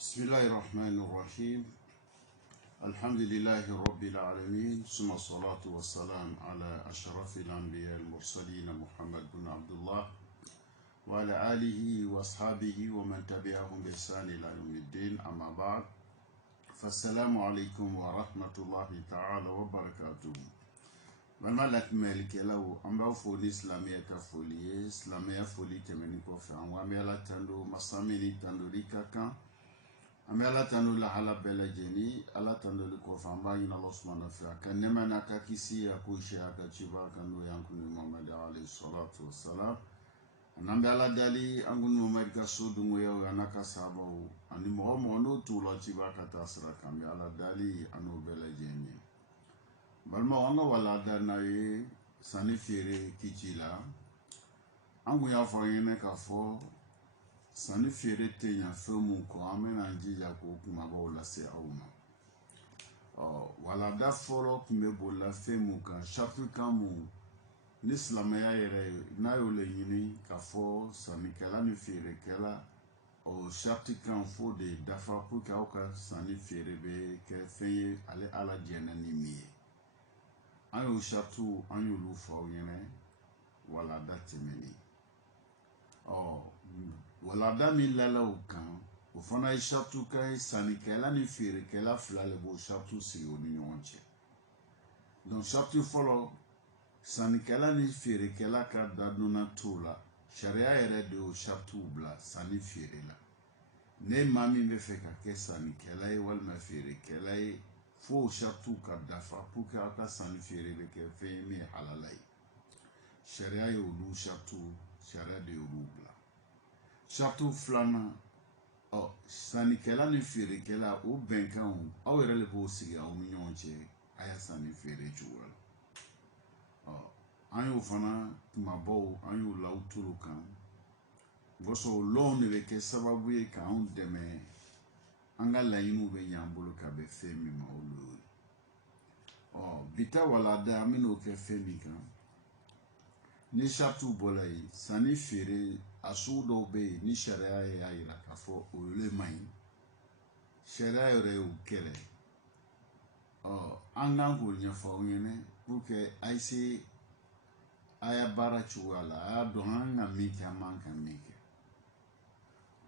بسم الله الرحمن الرحيم. الحمد لله رب العالمين، ثم الصلاة والسلام على أشرف الأنبياء المرسلين محمد بن عبد الله وعلى آله وأصحابه ومن تبعهم بإحسان إلى يوم الدين. أما بعد، فالسلام عليكم ورحمة الله تعالى وبركاته. Vraiment la melke la o amba foli islamia ka foli islamia foli temeni ko fa wa mela tando masamini tando rikaka amela tando la hala bela jeni ala tando ko fa amba ina Allah subhanahu wa ta'ala kan nema na ka kisi ya kuisha ka chiba kanu yanku ni Muhammad alayhi salatu wassalam anamba ala dali angun Muhammad ka sodu ngoyo anaka sabo ani mo no tu la chiba ka tasra kam ala dali anu bela jeni balma wanga wala dana ye sani fere kichila angu ya fayene ka fo sani fere tenya femu ko amena njija ko kuma ba wala se awuma wala da foro kumbe bola femu ka shafi kamu ni islamaya yere na yole yini ka fo sani kala ni fere kala o shafi kan fo de dafa pour ka oka sani fere be ke feye ale ala jena ni miye ayo shatu ayo lufa yene wala da temeni wala da mi lala ukan o fana shatu kai sani kala ni fere kala flale bo shatu si oni nyonche donc shatu follow sani kala ni fere kala ka daduna tula sharia ere de o shatu bla sani fere la ne mami me feka ke sani kala wal ma fere kala fo shatu ka dafa pour que aka sani fere le ke fe mi halalai sharia yo lu shatu sharia de rubla shatu flana sani kela ni fere kela o benkan o yere le bo siga o minyonche aya sani fere juwal ayo fana mabo ayo lautulu kan goso lo ne le ke sababu e kan deme anga la yimu be nyambulu ka be femi ma olu bita wala da amino ke femi kan ni shatu bolai sani fere asudo be ni sharia ya ira ka fo ole mai sharia re u kele anga ko nya fo nyene buke aisi aya bara chuwala aya do hanga miki amanka miki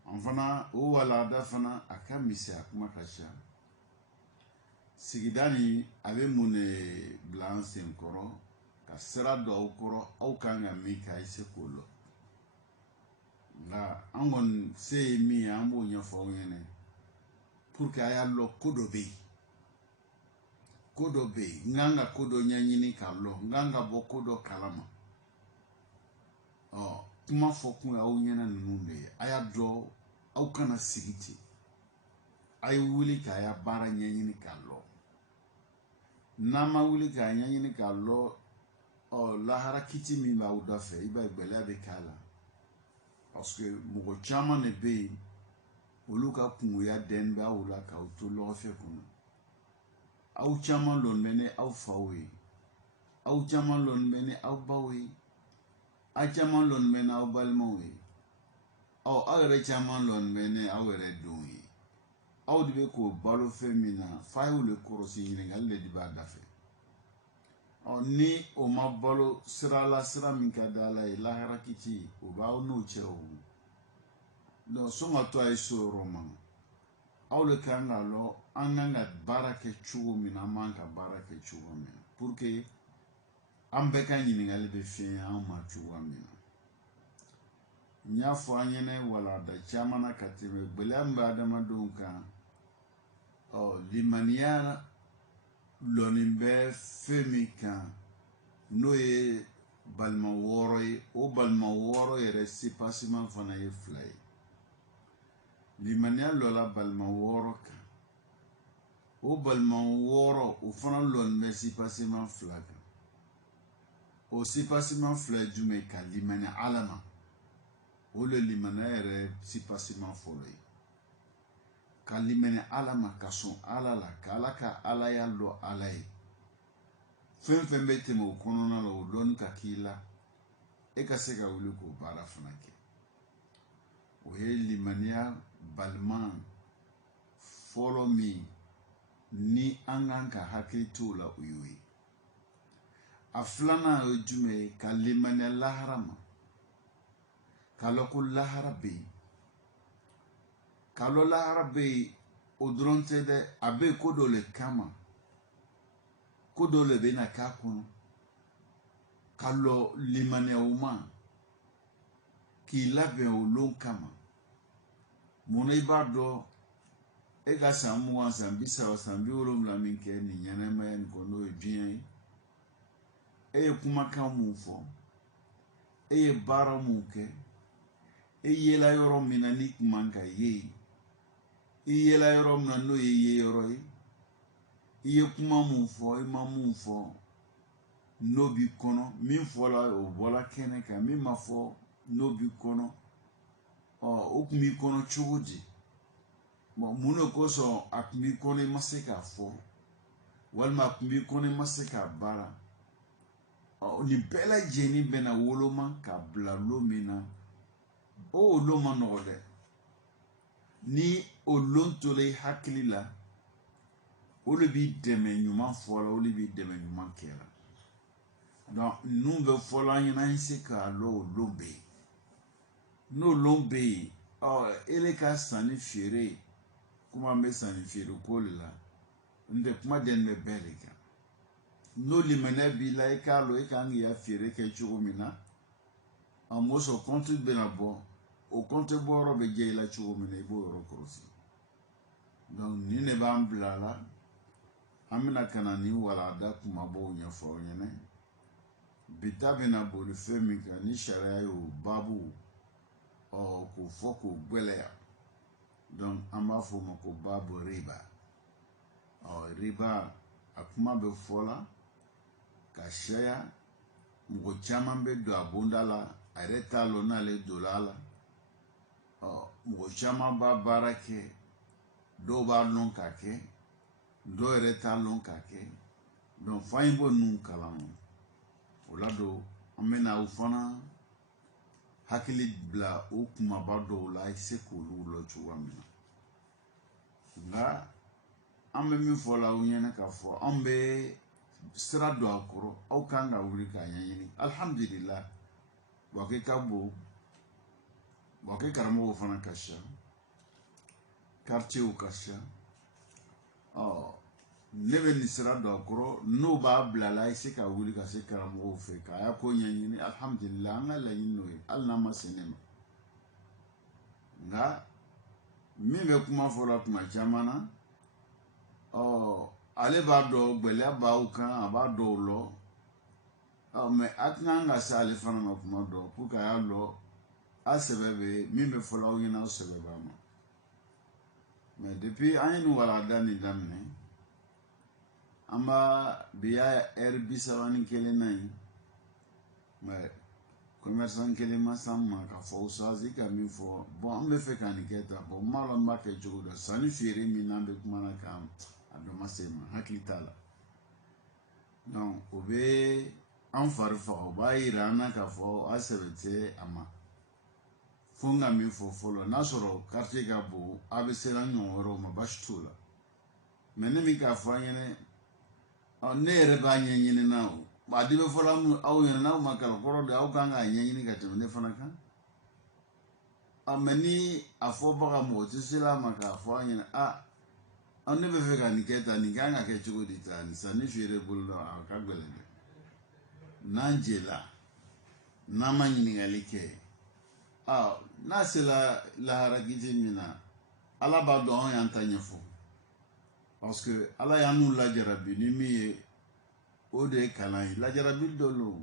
anfana o wala da fana aka misi akuma kasha sigidani abe mune blanche nkoro ka sera do okoro au kanga mika ise kolo nga angon se mi ambo nya fo yene pour que aya lo kodobe nganga kodo nyanyini ka lo nganga bo kodo kalama kuma fo kun au nyana nunde aya do au kana sigiti ay wuli ka ya bara nyanyini ka lo nama wuli ka nyanyini ka lo la harakiti mi ba udafe iba gbele be kala parce que mugo chama ne be oluka kungu ya denba ula ka to lo fe kun au chama lon mene au fawe au chama lon mene au bawe a chama lon mene au balmowe awere chama lon mene awere doyi au dibe ko balo femina fa le korosi nyingal le diba dafe ni o mabalo sira min ka dala la harakiti o ba no cheo no songa to ay so roman aw le kanga lo ananga barake chugo mina manka barake chugo mina pour que ambe ka nyingal be fe an ma chugo mina nya fo anyene wala da chamana katime belamba adama dunka limaniana lonimbe femika noye balma woro yere sipasima fana ye flay limania lola balma woro ka o balma woro o fana lonbe sipasima flaga o sipasima flay jume ka limania alama o le limania yere sipasima folay kalimene alama kason alala kalaka alaya lo alay fen bete mo konona lo lon kakila e ka se ka wuli ko bara fanake o he limania balman follow me ni an kan ka hakili t'o la o y'o ye a filanan ye jumɛn ye ka limaniya lahara ma k'a lɔn ko lahara bɛ yen k'a lɔn lahara bɛ yen o dɔrɔn tɛ dɛ a bɛ yen ko dɔ le kama ko dɔ le bɛ na k'a kɔnɔ ka lɔn limaniya o ma k'i labɛn o lon kama munna i b'a dɔn e ka san 20 san 30 san 70 min kɛ nin ɲɛnɛmaya nin kɔnɔ n'o ye diɲɛ ye e ye kumakan mun fɔ e ye baara mun kɛ e yela yɔrɔ min na ni kun man ka ye i yela yɔrɔ min na n'o ye ye yɔrɔ ye i ye kuma mun fɔ i ma mun fɔ n'o b'i kɔnɔ min fɔla o bɔla kɛnɛ kan min ma fɔ n'o b'i kɔnɔ o kun b'i kɔnɔ cogo di mun de kosɔn a kun b'i kɔnɔ i ma se k'a fɔ walima a kun b'i kɔnɔ i ma se k'a baara nin bɛɛ lajɛlen bɛna woloma ka bila lon min na o lon ma nɔgɔ dɛ ni o lon tola i hakili la o de b'i dɛmɛ ɲuman fɔ la o de b'i dɛmɛ ɲuman kɛ la donc ninnu bɛ fɔ la an ɲɛna an se k'a lɔn o lon bɛ yen n'o lon bɛ yen ele ka sanni feere komi an bɛ sanni feere ko de la n tɛ kuma dɛn bɛ bɛɛ de kan n'o limaniya b'i la i k'a lɔn i kan k'i ka feere kɛ cogo min na a mɔsɔn kɔnti bɛna bɔ o kɔnti bɔ yɔrɔ bɛ diya i la cogo min na i b'o yɔrɔ kɔlɔsi donc nin de b'an bila la an bɛna ka na nin walanda kumabaw ɲɛfɔ aw ɲɛna bi ta bɛna boli fɛn min kan ni sariya y'o baabu k'o fɔ k'o gwɛlɛya donc an b'a fɔ o ma ko baabu riba riba a kuma bɛ fɔ la ka caya mɔgɔ caman bɛ don a bonda la a yɛrɛ t'a lɔn n'ale donna a la mɔgɔ caman b'a baara kɛ dɔw b'a lɔn k'a kɛ dɔw yɛrɛ t'a lɔn k'a kɛ donc f'an ye bɔ ninnu kalama o la don an bɛna o fana hakili bila o kumaba dɔw la i se k'olu lɔn cogoya min na nka an bɛ min fɔ la aw ɲɛna k'a fɔ an bɛ sira don a kɔrɔ aw kan ka wuli k'a ɲɛɲini alhamdulillah wa kɛ ka bon wa kɛ karamɔgɔw fana ka ca quartierw ka ca ne bɛ nin sira don a kɔrɔ n'o b'a bila la i se ka wuli ka se karamɔgɔw fɛ k'a y'a ko ɲɛɲini alhamdulillah an ka laɲini n'o ye hali n'an ma se ne ma nka min bɛ kuma fɔ la tuma caman na ale b'a dɔn gɛlɛya b'aw kan a b'a dɔn o lɔ mɛ a kan ka se ale fana ma kuma dɔ pour que a y'a lɔ a sɛbɛ bɛ min bɛ fɔla aw ɲɛna aw sɛbɛ b'a ma mɛ depuis an ye nin walanda nin daminɛ an b'a bi y'a heure 31 na ye mɛ commerçant kelen ma s'an ma k'a fɔ usasi ka min fɔ bon an bɛ fɛ ka nin kɛ tan bon n m'a lɔn n b'a kɛ cogo dɔ sanni feere min n'an bɛ kuma na kan a dɔ ma se ma hakili t'a la donc o bɛ an fari faga o b'a yira an na k'a fɔ a sɛbɛ tɛ a ma fo n ka min fɔ fɔlɔ n'a sɔrɔ quartier ka bon a bɛ se an ɲɔgɔn wɛrɛw ma baasi t'o la mɛ ne min k'a fɔ an ɲɛna ne yɛrɛ b'a ɲɛɲini na o a di bɛ fɔla aw ɲɛna n'aw ma kalan kɔrɔ de aw kan k'a ɲɛɲini ka tɛmɛ ne fana kan mɛ ni a fɔbaga mɔgɔ tɛ se a ma k'a fɔ an ɲɛna ne bɛ fɛ ka nin kɛ tan nin kan ka kɛ cogo di tan nin sanni feere bolo la a ka gɛlɛn dɛ n'an jɛla n'an ma ɲininkali kɛ n'a sera lahara kiti min na ala b'a dɔn an y'an ta ɲɛfɔ parce que ala y'an n'u lajarabi ni min ye o de ye kalan ye lajarabi dɔ lo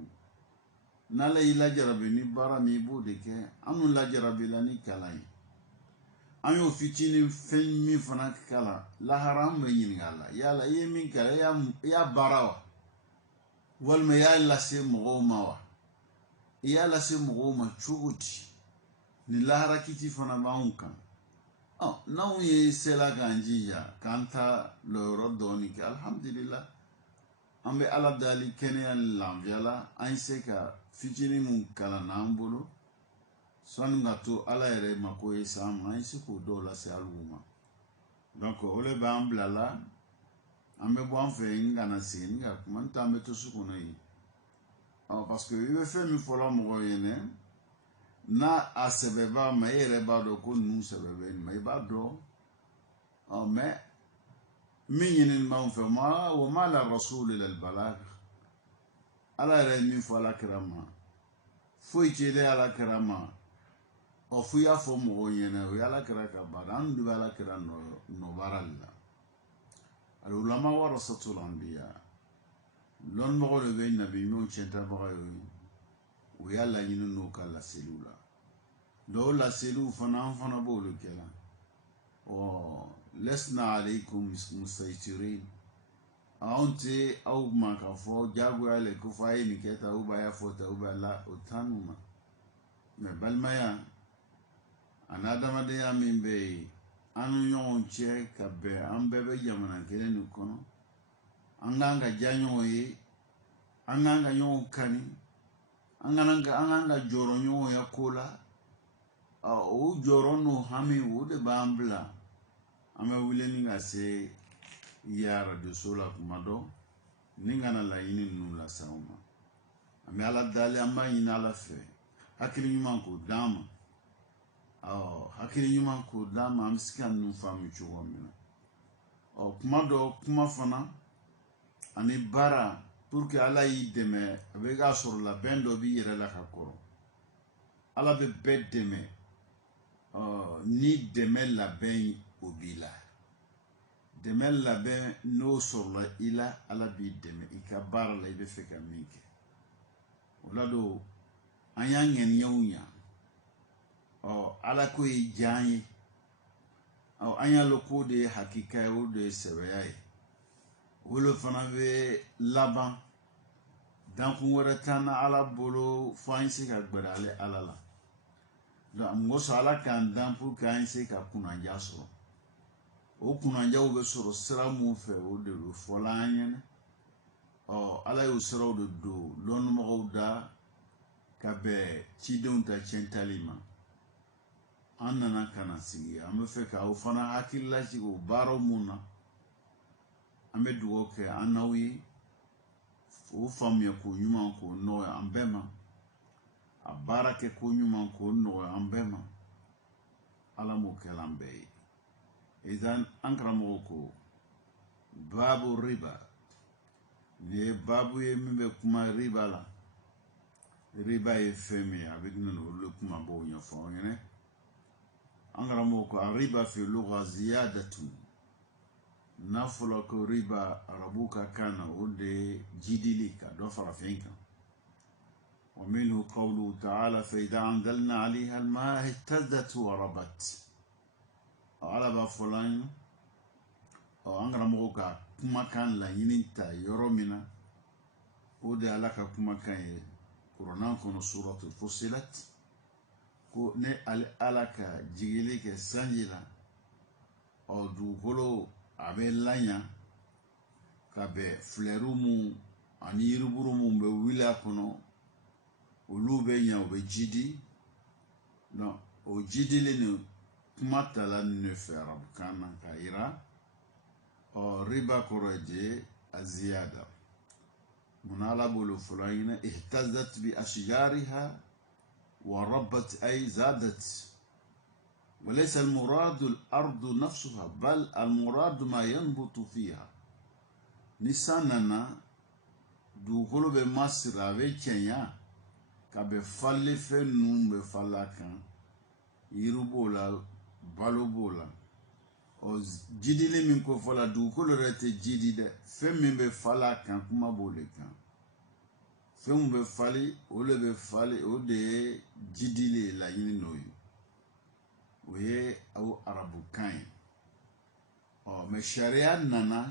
n'ala y'i lajarabi ni baara min i b'o de kɛ an n'u lajarabila ni kalan ye an y'o fitinin fɛn min fana kalan lahara an bɛ ɲininka a la yala i ye min kalan i y'a baara wa walima i y'a lase mɔgɔw ma wa i y'a lase mɔgɔw ma cogo di ni lahara kiti fana b'anw kan n'anw ye sela k'an jija k'an ta lɔyɔrɔ dɔɔni kɛ alhamdulillah an bɛ ala dali kɛnɛya ni lafiya la an se ka fitinin mun kalan n'an bolo sɔnni ka to ala yɛrɛ mako ye s'an ma an se k'o dɔw lase aliw ma donc ole ba amblala ambe bo en fait ngana sin ga kuma ntambe to sukuna yi parce que il fait mi fola mo yene na asebeba ma yere ba do ko nu sebebe ma ba do mais min ma on fait ma wa ma la rasul ila al balag ala re mi fola krama foi chele ala krama o fuya fo mo yene o yala kraka ba dan du bala krano no baralla al ulama warasatul anbiya lon mo le be nabi mo chenta ba o yalla yinu no kala selula do la selu fana bo le kala o lesna alaykum musaytirin aunte au maka fo jagu ale ko fay ni keta u baya fo ta u bala o tanuma me balmaya anadama de amimbe anu yon che ka be ambebe jamana kele ni kono anganga janyo yi anganga yon kani anganga joro nyo ya kola o joro no hami o de bambla ame wule ni ngase yara de sola kumado ningana la yini nu la sauma ame ala dali amba yina la fe hakili nyuma ko dama hakili nyuma ko dama amsika nu famu chuwa mina kumado kuma fana ani bara pour que ala yi deme abega sur la bendo bi yere la kakoro ala be bedeme ni deme la ben obila deme la ben no sur la ila ala bi deme ikabara la ibe feka minke olado anyangen nyawnya ala ko yi jani anya loko de hakika o de sebeyai wolo fana be laban dankun wɛrɛ tana ala bolo fo an se ka gbɛrɛ ala la donc ngoso ala kan dan pour que an se ka kunanja sɔrɔ o kunanjaw bɛ sɔrɔ sira mun fɛ o de do fɔla an ɲɛna ala y'o siraw de do lɔnnimɔgɔw da ka bɛn cidenw ta tiɲɛtali ma an nana ka na sigi an bɛ fɛ ka o fana hakilila sigi o baaraw mun na an bɛ dugawu kɛ an n'aw ye o faamuya ko ɲuman ko nɔgɔya an bɛɛ ma a baara kɛ ko ɲuman ko nɔgɔya an bɛɛ ma ala m'o kɛla an bɛɛ ye idan an karamɔgɔ ko babu riba nin ye babu ye min bɛ kuma riba la riba ye fɛn min ye a bɛ na olu kumabaw ɲɛfɔ an ɲɛna an karamɔgɔ ko a riba fi lugha ziyadatun n'a fɔra ko riba arabu ka kan na o de jidili ka dɔ fara fɛn kan wa minhu qawluhu ta'ala fa idha anzalna 'alayha al-ma'a ihtazzat wa rabat ala b'a fɔla an an karamɔgɔ ka kumakan laɲini ta yɔrɔ min na o de ala ka kumakan ye kuranɛ kɔnɔ suratul fussilat ko ne ala ka jigili kɛ sanji la dugukolo a bɛ lanya ka bɛn filɛru mun ani yiriburu mun bɛ wuli a kɔnɔ olu bɛ ɲɛ o bɛ jidi donc o jidili ni kuma tala ni ne fɛ arabukan na ka yira riba kɔrɔ ye de a ziyada mun ala bolo fɔlɔ ɲinɛ ihtazat bi ashjariha wa rabbat ay zadat وليس المراد الأرض نفسها بل المراد ما ينبت فيها نساننا دوغلو بمصر أبي كينيا كابي فالي فنوم بفالاكا يروبولا بالوبولا o jidili min ko fɔla dugukolo yɛrɛ tɛ jidi dɛ fɛn min bɛ fala kan kuma b'o de kan fɛn min bɛ fali o de bɛ fali o de ye jidili ye laɲini n'o ye o ye aw arabukan ye mais sariya nana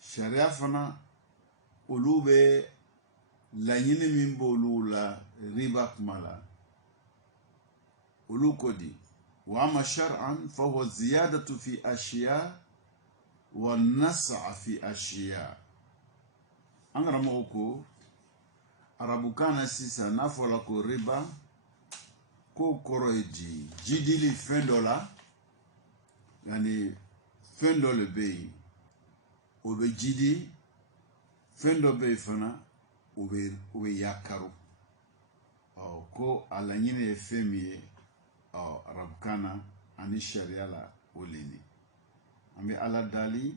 sariya fana olu bɛ laɲini min b'olu la riba kuma la olu ko di وأما شرعا فهو الزيادة في أشياء والنسع في أشياء أنا رموكو أرابوكانا سيسا نافولاكو ربا كو كورويجي جديلي $20 يعني fɛn dɔ le bɛ yen o bɛ jidi fɛn dɔ bɛ yen fana o bɛ yakaro ko a laɲini ye fɛn min ye arabukan na ani sariya la o le ni an bɛ ala dali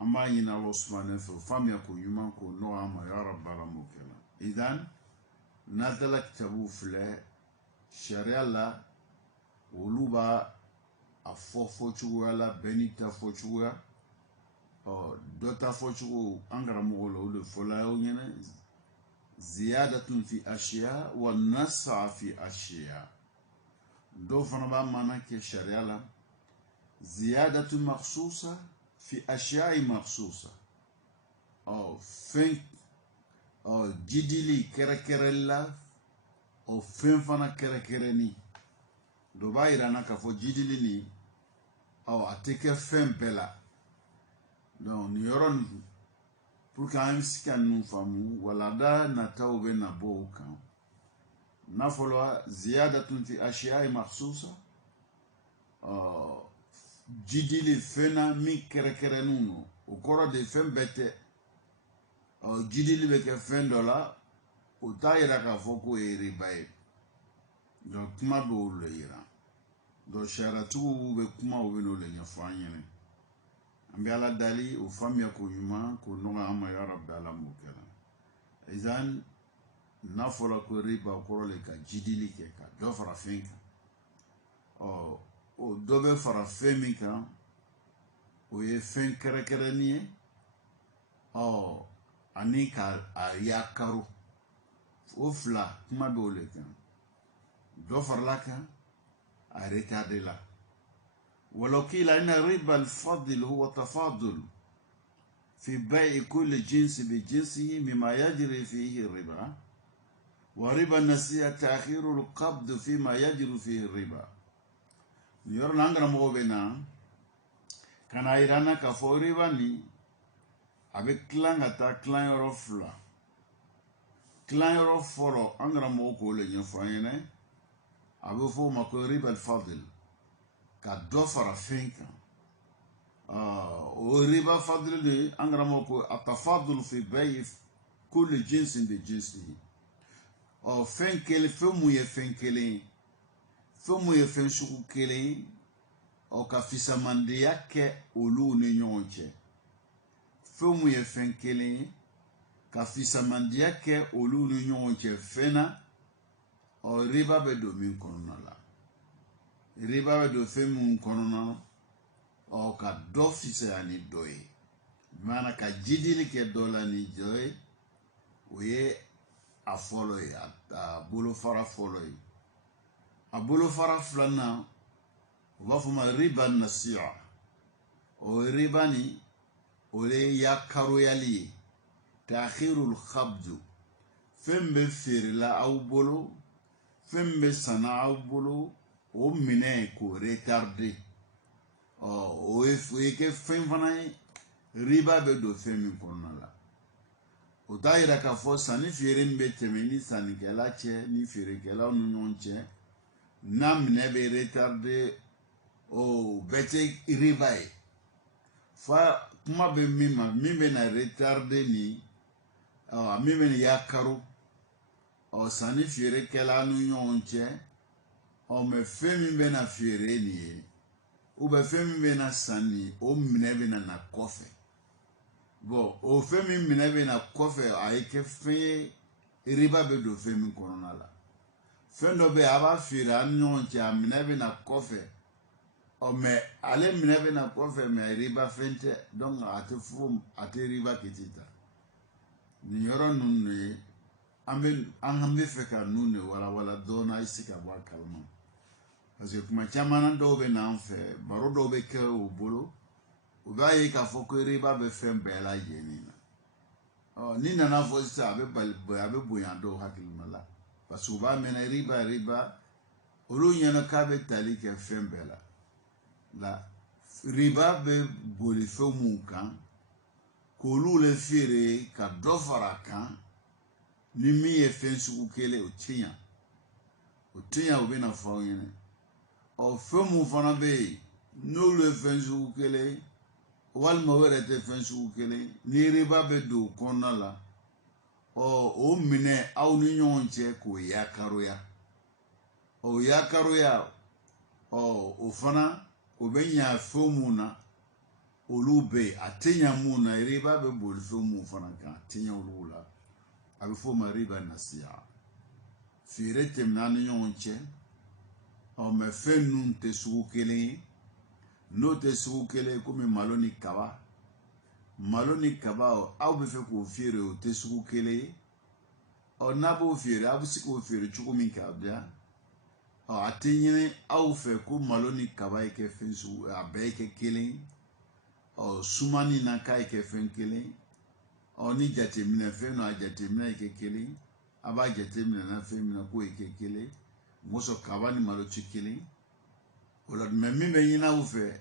an b'a ɲini ala subahana fɛ o faamuya ko ɲuman ko nɔgɔ an ma ya rabbi ala m'o kɛ la idan n'a dala kitabu filɛ sariya la olu b'a a fɔ cogoya la bɛɛ n'i ta fɔ cogoya dɔ ta fɔ cogo an karamɔgɔ la o de fɔla aw ɲɛna ziyadatun fi ashiya wa nasa fi ashiya dɔw fana b'a maana kɛ sariya la ziyadatun maksusa fi ashiya maksusa fɛn jidili kɛrɛkɛrɛli la fɛn fana kɛrɛkɛrɛni dɔ b'a yira na k'a fɔ jidili ni a tɛ kɛ fɛn bɛɛ la donc nin yɔrɔ nin pour que an bɛ se ka ninnu faamu walada nataw bɛ na bɔ o kan n'a fɔra ziyadatun fi ashiya maksusa jidili fɛn na min kɛrɛkɛrɛnnen don o kɔrɔ de fɛn bɛɛ tɛ jidili bɛ kɛ fɛn dɔ la o t'a yira k'a fɔ k'o ye riba ye donc kuma bɛ olu le yira donc sariyatigiw bɛ kuma o bɛ n'o le ɲɛfɔ an ɲɛna an bɛ ala dali o faamuya ko ɲuman ko nɔgɔ an ma ya rabbi ala m'o kɛ la izan n'a fɔra ko riba o kɔrɔ le ka jidili kɛ ka dɔ fara fɛn kan o dɔ bɛ fara fɛn min kan o ye fɛn kɛrɛkɛrɛnni ye ani ka a yakaro o fila kuma bɛ o le kan dɔ farala kan a retarde la ولو قيل إن ربا الفضل هو تفاضل في بيع كل جنس بجنسه مما يجري فيه الربا وربا النسيئة تأخير القبض فيما يجري فيه الربا يور نانغرا موبنا كان ايرانا كفوريبا ني avec clan ata clan yorofla clan yoroforo angra moko le nyofanyene abo fo makori bal fadil ka do fara finka o riba fadil ni angra moko atafadul fi bay كل جنس بجنسه o fenkele femu ye fenkele femu ye fenshuku kele o ka fisamandiya kɛ olu ni ɲɔgɔn cɛ femu ye fenkele ka fisamandiya kɛ olu ni ɲɔgɔn cɛ fɛna o riba bɛ don min kɔnɔna la riba bɛ don fɛn mun kɔnɔna o ka dɔ fisaya ni dɔ ye maana ka jidili kɛ dɔ la ni dɔ ye o ye a fɔlɔ ye a bolofara fɔlɔ ye a bolofara filanan o b'a fɔ ma riba nasiya o riba ni o ye yakaroyali ye ta'khirul khabdu fɛn bɛ feerela aw bolo fɛn bɛ sanna aw bolo o minɛ k'o retarder o ye kɛ fɛn fana ye riba bɛ don fɛn min kɔnɔna la o t'a yira k'a fɔ sanni feere min bɛ tɛmɛ ni sannikɛla cɛ ni feerekɛlaw ni ɲɔgɔn cɛ n'a minɛ bɛ retarder o bɛɛ tɛ riba ye fa kuma bɛ min ma min bɛ na retarder ni min bɛ na yakaro sanni feerekɛla ni ɲɔgɔn cɛ mɛ fɛn min bɛ na feere nin ye fɛn min bɛ na sanni o minɛ bɛ na kɔfɛ bon o fɛn min minɛ bɛ na kɔfɛ a ye kɛ fɛn ye riba bɛ don fɛn min kɔnɔna la fɛn dɔ bɛ yen a b'a feere a ni ɲɔgɔn cɛ a minɛ bɛ na kɔfɛ mɛ ale minɛ bɛ na kɔfɛ mɛ riba fɛn tɛ donc a tɛ riba kiti ta nin yɔrɔ ninnu de ye an bɛ fɛ ka ninnu de walawala dɔɔnin a ye se ka bɔ a kalama parce que kuma caman dɔw bɛ n'an fɛ baro dɔw bɛ kɛ o bolo u b'a ye k'a fɔ ko riba bɛ fɛn bɛɛ lajɛlen na ni nana fɔ sisan a bɛ bonya dɔw hakilina la parce que u b'a mɛn riba olu ɲɛna k'a bɛ tali kɛ fɛn bɛɛ la riba bɛ boli fɛn mun kan k'olu le feere ka dɔ fara a kan ni min ye fɛn sugu kelen o tɛ ɲa o bɛ na fɔ aw ɲɛna fɛn mun fana bɛ yen n'olu fɛn sugu kelen walima o yɛrɛ tɛ fɛn sugu kelen ni riba bɛ don kɔnɔna la o minɛ aw ni ɲɔgɔn cɛ k'o yakaroya o yakaroya o fana o bɛ ɲa fɛn mun na olu bɛ yen a tɛ ɲa mun na riba bɛ boli fɛn mun fana kan a tɛ ɲa olu la a bɛ f'o ma riba nasiya feere tɛmɛna ni ɲɔgɔn cɛ mɛ fɛn ninnu tɛ sugu kelen ye n'o tɛ sugu kelen ye komi malo ni kaba aw bɛ fɛ k'o feere o tɛ sugu kelen ye n'a b'o feere aw bɛ se k'o feere cogo min k'a bila a tɛ ɲini aw fɛ ko malo ni kaba ye kɛ fɛn sugu a bɛɛ ye kɛ kelen sumani na k'a ye kɛ fɛn kelen ni jateminɛ fɛn dɔ a jateminɛ ye kɛ kelen a b'a jateminɛ na fɛn min na k'o ye kɛ kelen mɔsɔn kaba ni malo tɛ kelen o la mɛ min bɛ ɲini aw fɛ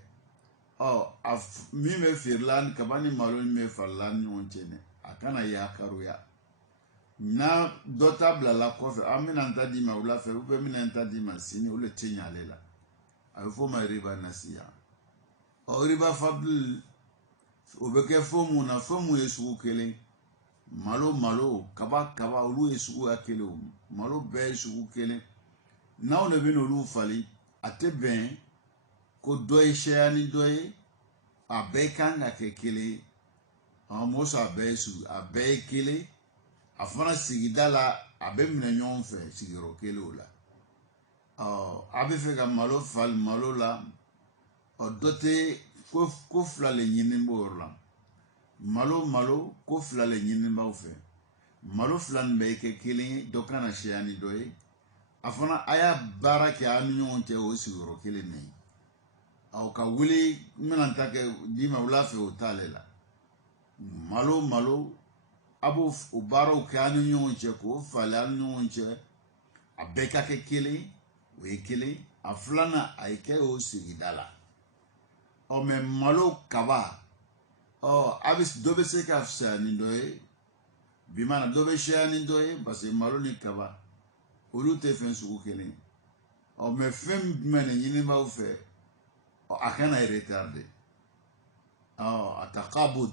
min bɛ feerela ni kaba ni malo min bɛ farala ni ɲɔgɔn cɛ dɛ a kana yakaroya n'a dɔ ta bilala kɔfɛ an bɛna n ta d'i ma wula fɛ n bɛna n ta d'i ma sini o de tɛ ɲɛ ale la a bɛ f'o ma riba nasiya riba fadli o bɛ kɛ fɛn mun na fɛn mun ye sugu kelen malo kaba olu ye suguya kelen o malo bɛɛ ye sugu kelen n'aw de bɛ n'olu falen a tɛ bɛn ko dɔ ye sɛya ni dɔ ye a bɛɛ kan ka kɛ kelen ye mɔsɔn a bɛɛ ye kelen a fana sigida la a bɛ minɛ ɲɔgɔn fɛ sigiyɔrɔ kelen o la a bɛ fɛ ka malo falen malo la dɔ tɛ ko fila le ɲini b'o yɔrɔ la malo ko fila le ɲini b'aw fɛ malo fila nin bɛɛ kɛ kelen ye dɔ kana sɛya ni dɔ ye a fana a y'a baara kɛ a ni ɲɔgɔn cɛ o sigiyɔrɔ kelen de ye ka wuli n bɛna ta kɛ d'i ma wula fɛ o t'ale la malo a b'o o baaraw kɛ a ni ɲɔgɔn cɛ k'o falen a ni ɲɔgɔn cɛ a bɛɛ ka kɛ kelen o ye kelen a filanan a ye kɛ o sigida la mɛ malo kaba dɔ bɛ se ka fisaya ni dɔ ye bi mana dɔ bɛ sɛya ni dɔ ye parce que malo ni kaba olu tɛ fɛn sugu kelen mɛ fɛn jumɛn de ɲini b'aw fɛ a kana retarder a ta kabod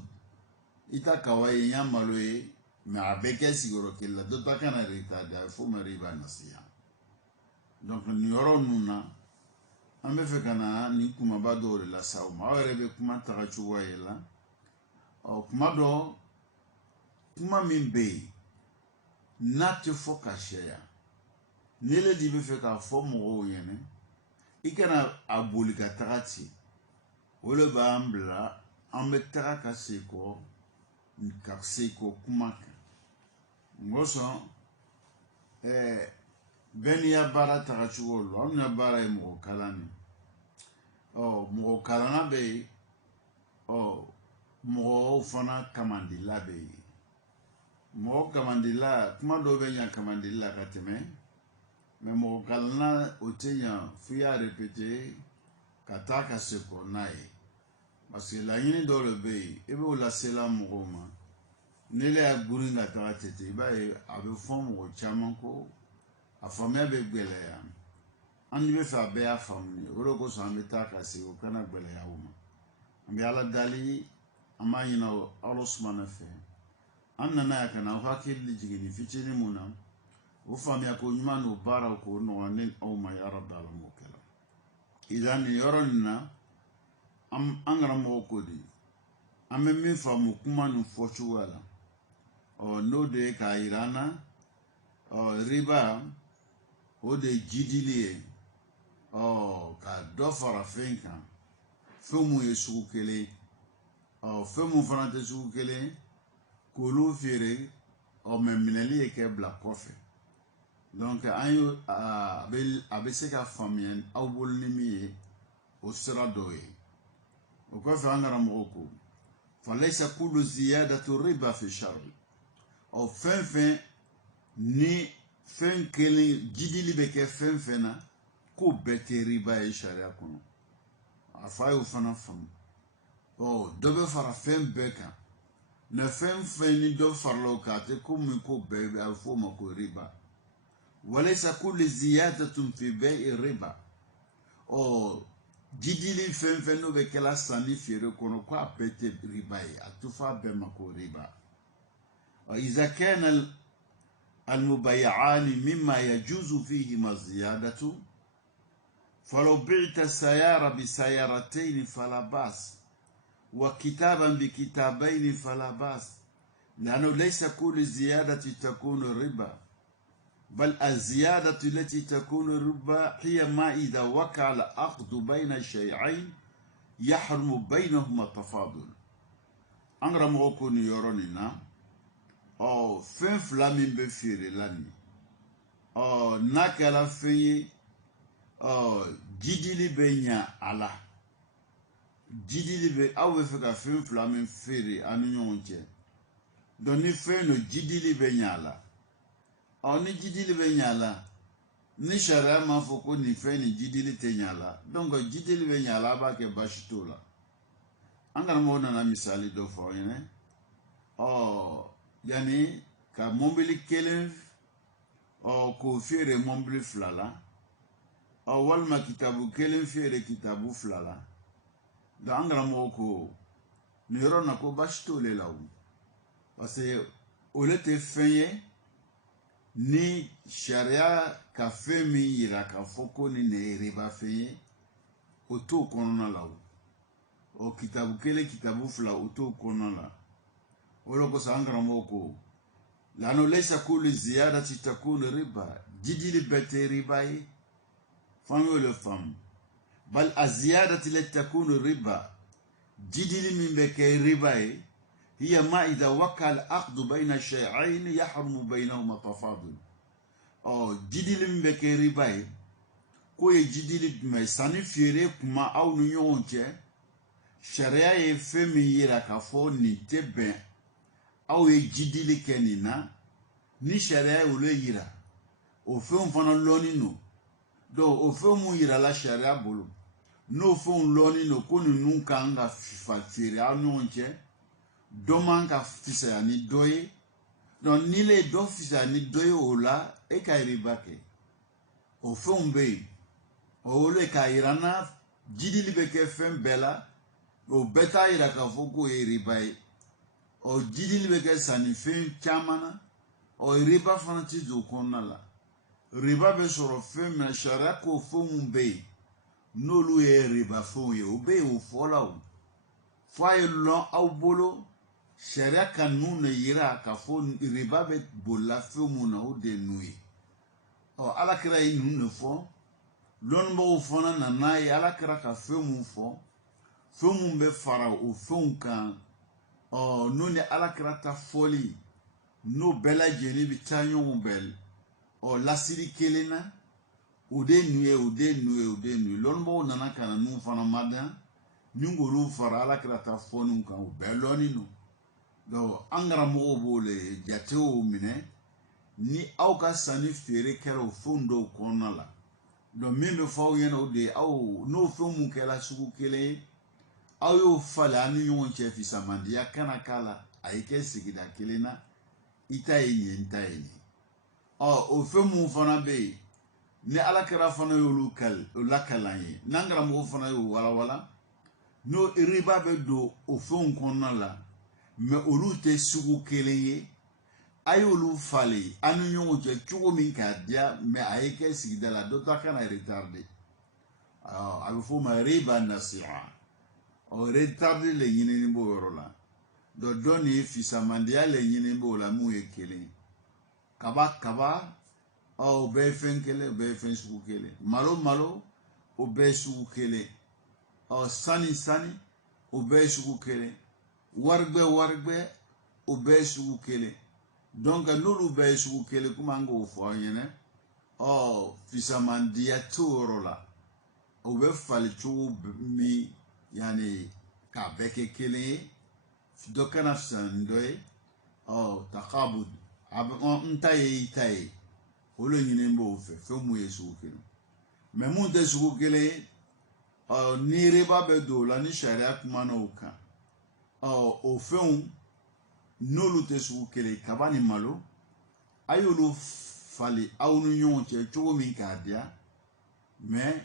i ta kaba ye n y'a malo ye mɛ a bɛɛ kɛ sigiyɔrɔ kelen la dɔ ta kana retarder a bɛ f'o ma riba nasiya donc nin yɔrɔ ninnu na an bɛ fɛ ka na nin kumaba dɔw de lase aw ma aw yɛrɛ bɛ kuma taga cogoya ye la kuma dɔ kuma min bɛ yen n'a tɛ fɔ ka sɛya ni le de bɛ fɛ k'a fɔ mɔgɔw ɲɛna i kana a boli ka taga ten o de b'an bila an bɛ taga ka se kɔ kuma kan o sɔn bɛɛ n'i ya baara taga cogo lo anw ka baara ye mɔgɔ kalan de mɔgɔ kalanna bɛ yen mɔgɔw fana kamandila bɛ yen mɔgɔ kamandila kuma dɔw bɛ ɲa kamandili la ka tɛmɛ mɛ mɔgɔ kalanna o tɛ ɲa f'i y'a répéter ka taa ka se kɔ n'a ye parce que laɲini dɔw de bɛ yen i b'o lasela mɔgɔw ma ni ne y'a gurin ka taga tete i b'a ye a bɛ fɔ mɔgɔ caman ko a faamuya bɛ gɛlɛya an bɛ fɛ a bɛɛ y'a faamu o de kosɔn an bɛ taa ka se o kana gɛlɛya o ma an bɛ ala dali an b'a ɲini aw sumana fɛ an nana yan ka na aw hakili jigin fitinin mun na o faamuya ko ɲuman n'o baaraw k'o nɔgɔya ne aw ma ya rabi ala m'o kɛla idan nin yɔrɔ nin na an karamɔgɔ ko de an bɛ min faamu kuma nin fɔcogoya la n'o de ye k'a yira an na riba o de ye jidili ye ka dɔ fara fɛn kan fɛn mun ye sugu kelen fɛn mun fana tɛ sugu kelen k'olu feere mɛ minɛli ye kɛ bila kɔfɛ donc a bɛ se ka faamuya aw bolo ni min ye o sira dɔw ye o kɔfɛ an karamɔgɔ ko falaysa kullu ziyadatu riba fi shar'i fɛn fɛn ni fɛn kelen jidili bɛ kɛ fɛn fɛn na k'o bɛɛ tɛ riba ye sariya kɔnɔ a fa y'o fana faamu dɔ bɛ fara fɛn bɛɛ kan na fɛn fɛn ni dɔ farala o kan a tɛ ko min ko bɛɛ a bɛ f'o ma ko riba walaysa kullu ziyadatun fi bay'i riba jidili fɛn n'o bɛ kɛla sanni feere kɔnɔ ko a bɛɛ tɛ riba ye a tɛ fɔ a bɛɛ ma ko riba إذا كان المبيعان مما يجوز فيهما الزيادة فلو بعت السيارة بسيارتين فلا بأس وكتابا بكتابين فلا بأس لأنه ليس كل زيادة تكون ربا بل الزيادة التي تكون ربا هي ما إذا وقع العقد بين شيئين يحرم بينهما التفاضل أنغرا موكو يورونينا أو فين فلامين بفيري لاني أو ناكلا فين أو جديلي بينيا على jidili be aw bɛ fɛ ka fɛn fila min feere an ni ɲɔgɔn cɛ donc ni fɛn do jidili bɛ ɲa la ni jidili bɛ ɲa la ni sariya m'a fɔ ko nin fɛn ni jidili tɛ ɲa la donc jidili bɛ ɲa la a b'a kɛ baasi t'o la an karamɔgɔ nana misali dɔ fɔ aw ɲɛna yani ka mobili kelen k'o feere mobili fila la walima kitabu kelen feere kitabu fila la donc an karamɔgɔ ko nin yɔrɔ na ko baasi t'ole la o parce que ole tɛ fɛn ye ni sariya ka fɛn min yira k'a fɔ ko nin de ye riba fɛn ye o t'o kɔnɔna la o kitabu kelen kitabu fila o t'o kɔnɔna la o de kosɔn an karamɔgɔ ko لأنه ليس كل زيادة تكون ربا جديد بترباي فانو لفهم بل الزيادة التي تكون ربا جديد من بكي رباي هي ما إذا وقع العقد بين شيئين يحرم بينهما تفاضل جديد من بكي رباي كوي جديد ما ساني فيري كما أو نيونتي شريعة فمي يراكا فو نتبين aw ye jidili kɛ nin na ni sariya y'olu yira o fɛnw fana lɔnni no donc o fɛn mun yirala sariya bolo n'o fɛnw lɔnni no ko ninnu kan ka feere aw ɲɔgɔn cɛ dɔ man ka fisaya ni dɔ ye donc n'i le dɔ fisaya ni dɔ ye o la e ka riba kɛ o fɛnw bɛ yen o le k'a yira na jidili bɛ kɛ fɛn bɛɛ la o bɛɛ t'a yira k'a fɔ k'o ye riba ye jidili bɛ kɛ sannifɛn caman na riba fana tɛ don o kɔnɔna la riba bɛ sɔrɔ fɛn min na sariya ko fɛn minnu bɛ yen n'olu ye riba fɛnw ye o bɛ yen o fɔla o fɔ a ye lɔn aw bolo sariya ka ninnu de yira k'a fɔ riba bɛ bolila fɛn minnu na o de ye ninnu ye alakira ye ninnu de fɔ lɔnnibagaw fana nana ye alakira ka fɛn minnu fɔ fɛn minnu bɛ fara o fɛnw kan n'o ni alakira ta fɔli n'o bɛɛ lajɛlen bɛ taa ɲɔgɔn bɛɛ lasiri kelen na o de ye nin ye o de ye nin ye o de ye nin ye lɔnnibagaw nana ka na ninnu fana mada ni k'olu fara alakira ta fɔliw kan o bɛɛ lɔnni no donc an karamɔgɔw b'o le jatew minɛ ni aw ka sanni feere kɛra o fɛnw dɔw kɔnɔna la donc min bɛ fɔ aw ɲɛna o de ye aw n'o fɛn mun kɛra sugu kelen ye aw y'o falen an ni ɲɔgɔn cɛ fisamandiya kana k'a la a ye kɛ sigida kelen na i ta ye nin ye n ta ye nin o fɛn minnu fana bɛ yen ni alakira fana y'olu lakalan ye n'an karamɔgɔ fana y'o walawala n'o riba bɛ don o fɛnw kɔnɔna la mais olu tɛ sugu kelen ye a y'olu falen an ni ɲɔgɔn cɛ cogo min k'a diya mais a ye kɛ sigida la dɔ ta kana retarder a bɛ f'o ma riba nasiha retarder le ɲinini b'o yɔrɔ la dɔ ni fisamandiya le ɲinini b'o la mun ye kelen kaba o bɛɛ ye fɛn kelen o bɛɛ ye fɛn sugu kelen malo o bɛɛ ye sugu kelen sani o bɛɛ ye sugu kelen warigbɛ o bɛɛ ye sugu kelen donc n'olu bɛɛ ye sugu kelen komi an k'o fɔ an ɲɛna fisamandiya t'o yɔrɔ la o bɛ fali cogo min yani k'a bɛɛ kɛ kelen ye dɔ kana fisa ni dɔ ye takabud n ta ye i ta ye o le ɲini b'o fɛ fɛn mun ye sugu kelen mais mun tɛ sugu kelen ye ni riba bɛ don o la ni sariya kumana o kan o fɛnw n'olu tɛ sugu kelen kaba ni malo a y'olu fali aw ni ɲɔgɔn cɛ cogo min k'a diya mais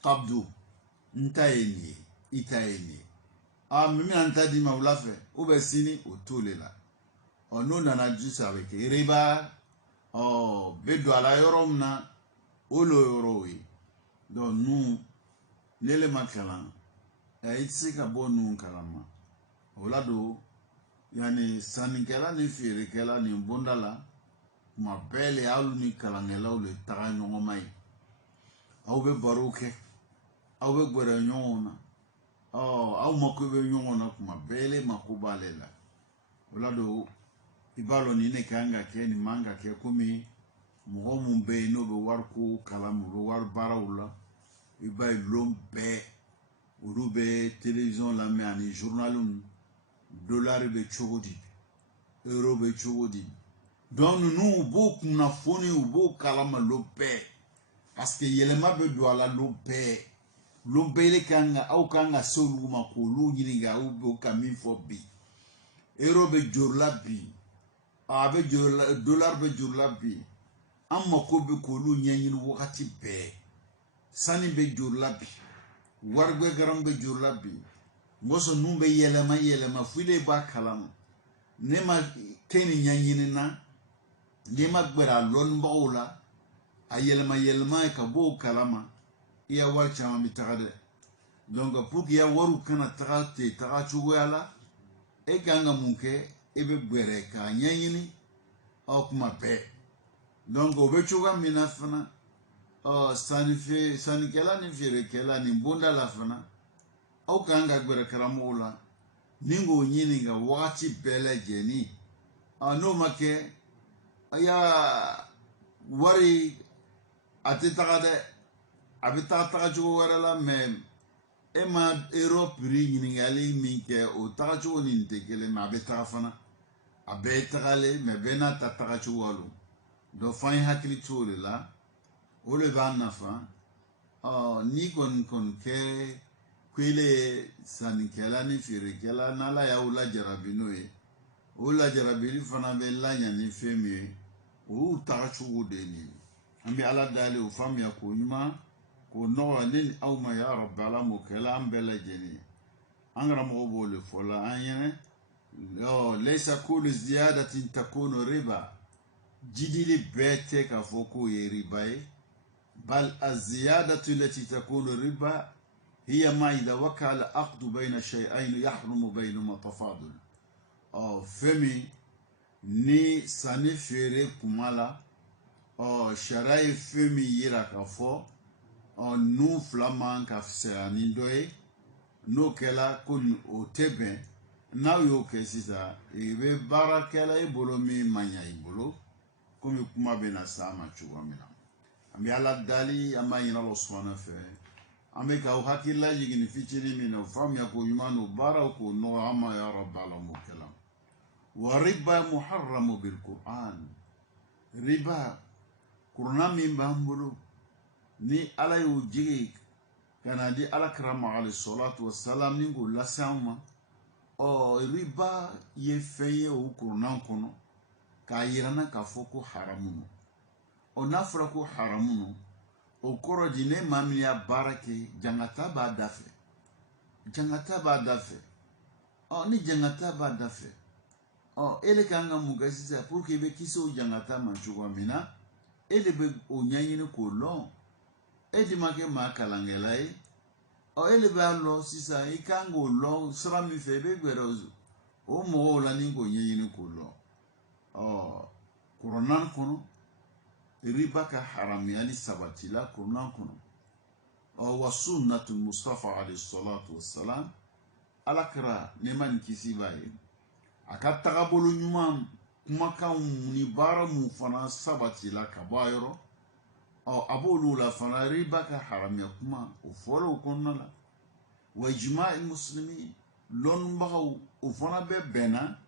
kabdu ntaeni itaeni mimi anta di ma wula fɛ ou bien sini o t'o le la n'o nana juste avec riba bɛ don a la yɔrɔ min na o lo yɔrɔw ye donc nous n'ele ma kalan i tɛ se ka bɔ ninnu kalama o la don yani sannikɛla ni feerekɛla ni bonda la kuma bɛɛ le aw ni kalankɛlaw le taga ɲɔgɔn ma ye aw bɛ baro kɛ aw bɛ gbɛrɛ ɲɔgɔn na aw mako bɛ ɲɔgɔn na kuma bɛɛ le mako b'ale la o la don i b'a dɔn nin ne kan ka kɛ nin man ka kɛ komi mɔgɔ mun bɛ yen n'o bɛ wariko kalama u bɛ wari baaraw la i b'a ye lon bɛɛ olu bɛ télévision lamɛn ani journalu dolari bɛ cogo di euro bɛ cogo di donc ninnu u b'o kunnafoni u b'o kalama lon bɛɛ parce que yɛlɛma bɛ don a la lon bɛɛ le kan ka aw kan ka se olu ma k'olu ɲininka aw bɛ ka min fɔ bi euro bɛ juru la bi a bɛ juru la dolari bɛ juru la bi an mako bɛ k'olu ɲɛɲini wagati bɛɛ sani bɛ juru la bi waribɛ garan bɛ juru la bi mɔsɔn ninnu bɛ yɛlɛma fo de b'a kalama ne ma kɛ nin ɲɛɲini na n'i ma gbɛrɛ a lɔnnibagaw la a yɛlɛma ye ka bɔ o kalama i ya wari caman bɛ taga dɛ donc pour que i ya wariw kana taga ten taga cogoya la e kan ka mun kɛ e bɛ gbɛrɛ k'a ɲɛɲini kuma bɛɛ donc o bɛ cogoya min na fana sannikɛla ni feerekɛla ni bonda la fana aw kan ka gbɛrɛ karamɔgɔw la ni k'o ɲini ka wagati bɛɛ lajɛlen n'o ma kɛ a y'a wari a tɛ taga dɛ a bɛ taga cogo wɛrɛ la mais e ma euro prix ɲininkali min kɛ o taga cogo nin tɛ kelen mais a bɛ taga fana a bɛɛ tagalen mais bɛɛ n'a ta taga cogo don donc f'an ye hakili to o de la o de b'a nafa n'i kɔni kɛ kwele sannikɛla ni feerekɛla n'ala y'aw lajarabi n'o ye o lajarabili fana bɛ laɲa ni fɛn min ye o y'u taga cogo de ye an bɛ ala dali o faamuya k'o ɲuman k'o nɔgɔya ne ni aw ma ya rabbi ala m'o kɛla an bɛɛ lajɛlen an karamɔgɔ b'o de fɔ la an ɲɛnɛ laysa kullu ziyadatin takunu riba jidili bɛɛ tɛ k'a fɔ k'o ye riba ye bal az-ziyadatu allati takunu riba hiya ma idha waqa'a al-aqdu bayna shay'ayn yahrumu baynahuma tafadul fɛn min ni sanni feere kuma la sariya ye fɛn min yira k'a fɔ nu fila man ka fisaya ni dɔ ye n'o kɛla ko o tɛ bɛn n'aw y'o kɛ sisan i bɛ baarakɛla i bolo min ma ɲa i bolo komi kuma bɛ na s'a ma cogo min na an bɛ ala dali an b'a ɲini Alahu subahana fɛ an bɛ k'aw hakili lajigin nin fitinin min na o faamuya ko ɲuman n'o baaraw k'o nɔgɔya an ma ya rabbi ala m'o kɛla wa riba muharramu bil Qur'an riba kuranna min b'an bolo ni ala y'o jigi ka na di alakira ma alayhi salatu wassalam ni k'o lase an ma riba ye fɛn ye o kuranna kɔnɔ k'a yira n na k'a fɔ ko haramu don n'a fɔra ko haramu don o kɔrɔ di ne maa min y'a baara kɛ jangata b'a da fɛ ni jangata b'a da fɛ e de kan ka mun kɛ sisan pour que i bɛ kisi o jangata ma cogoya min na e de bɛ o ɲɛɲini k'o lɔn e de ma kɛ maa kalankɛla ye e de b'a lɔn sisan i kan k'o lɔn sira min fɛ i bɛ gbɛrɛ o mɔgɔw la ni k'o ɲɛɲini k'o lɔn kuranna kɔnɔ riba ka haramuyali sabatila kuranna kɔnɔ wa sunnatul mustafa alayhi salatu wassalam alakira nɛɛma ni kisi b'a ye a ka tagabolo ɲuman kumakanw ni baara mun fana sabatila ka bɔ a yɔrɔ a b'olu la fana riba ka haramuya kuma o fɔra o kɔnɔna la wa ijma'i muslimin lɔnnibagaw o fana bɛ bɛnna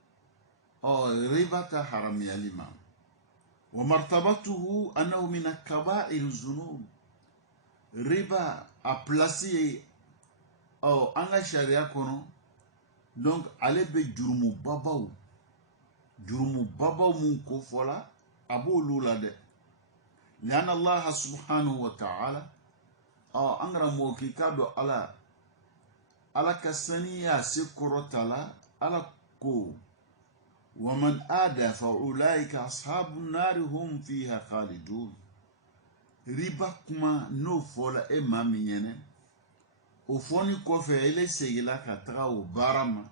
riba ka haramuyali ma wa martabatuhu annahu min kaba'ir zunub riba a place ye an ka sariya kɔnɔ donc ale bɛ jurumubabaw mun ko fɔla a b'olu la dɛ lianna Allah subhanahu wa ta'ala angara mo ki kado ala kasani ya sikorotala ala ko ومن آدى فأولئك أصحاب النار هم فيها خالدون riba kuma no fola e mami nyene o foni kofe ele segila ka taga o barama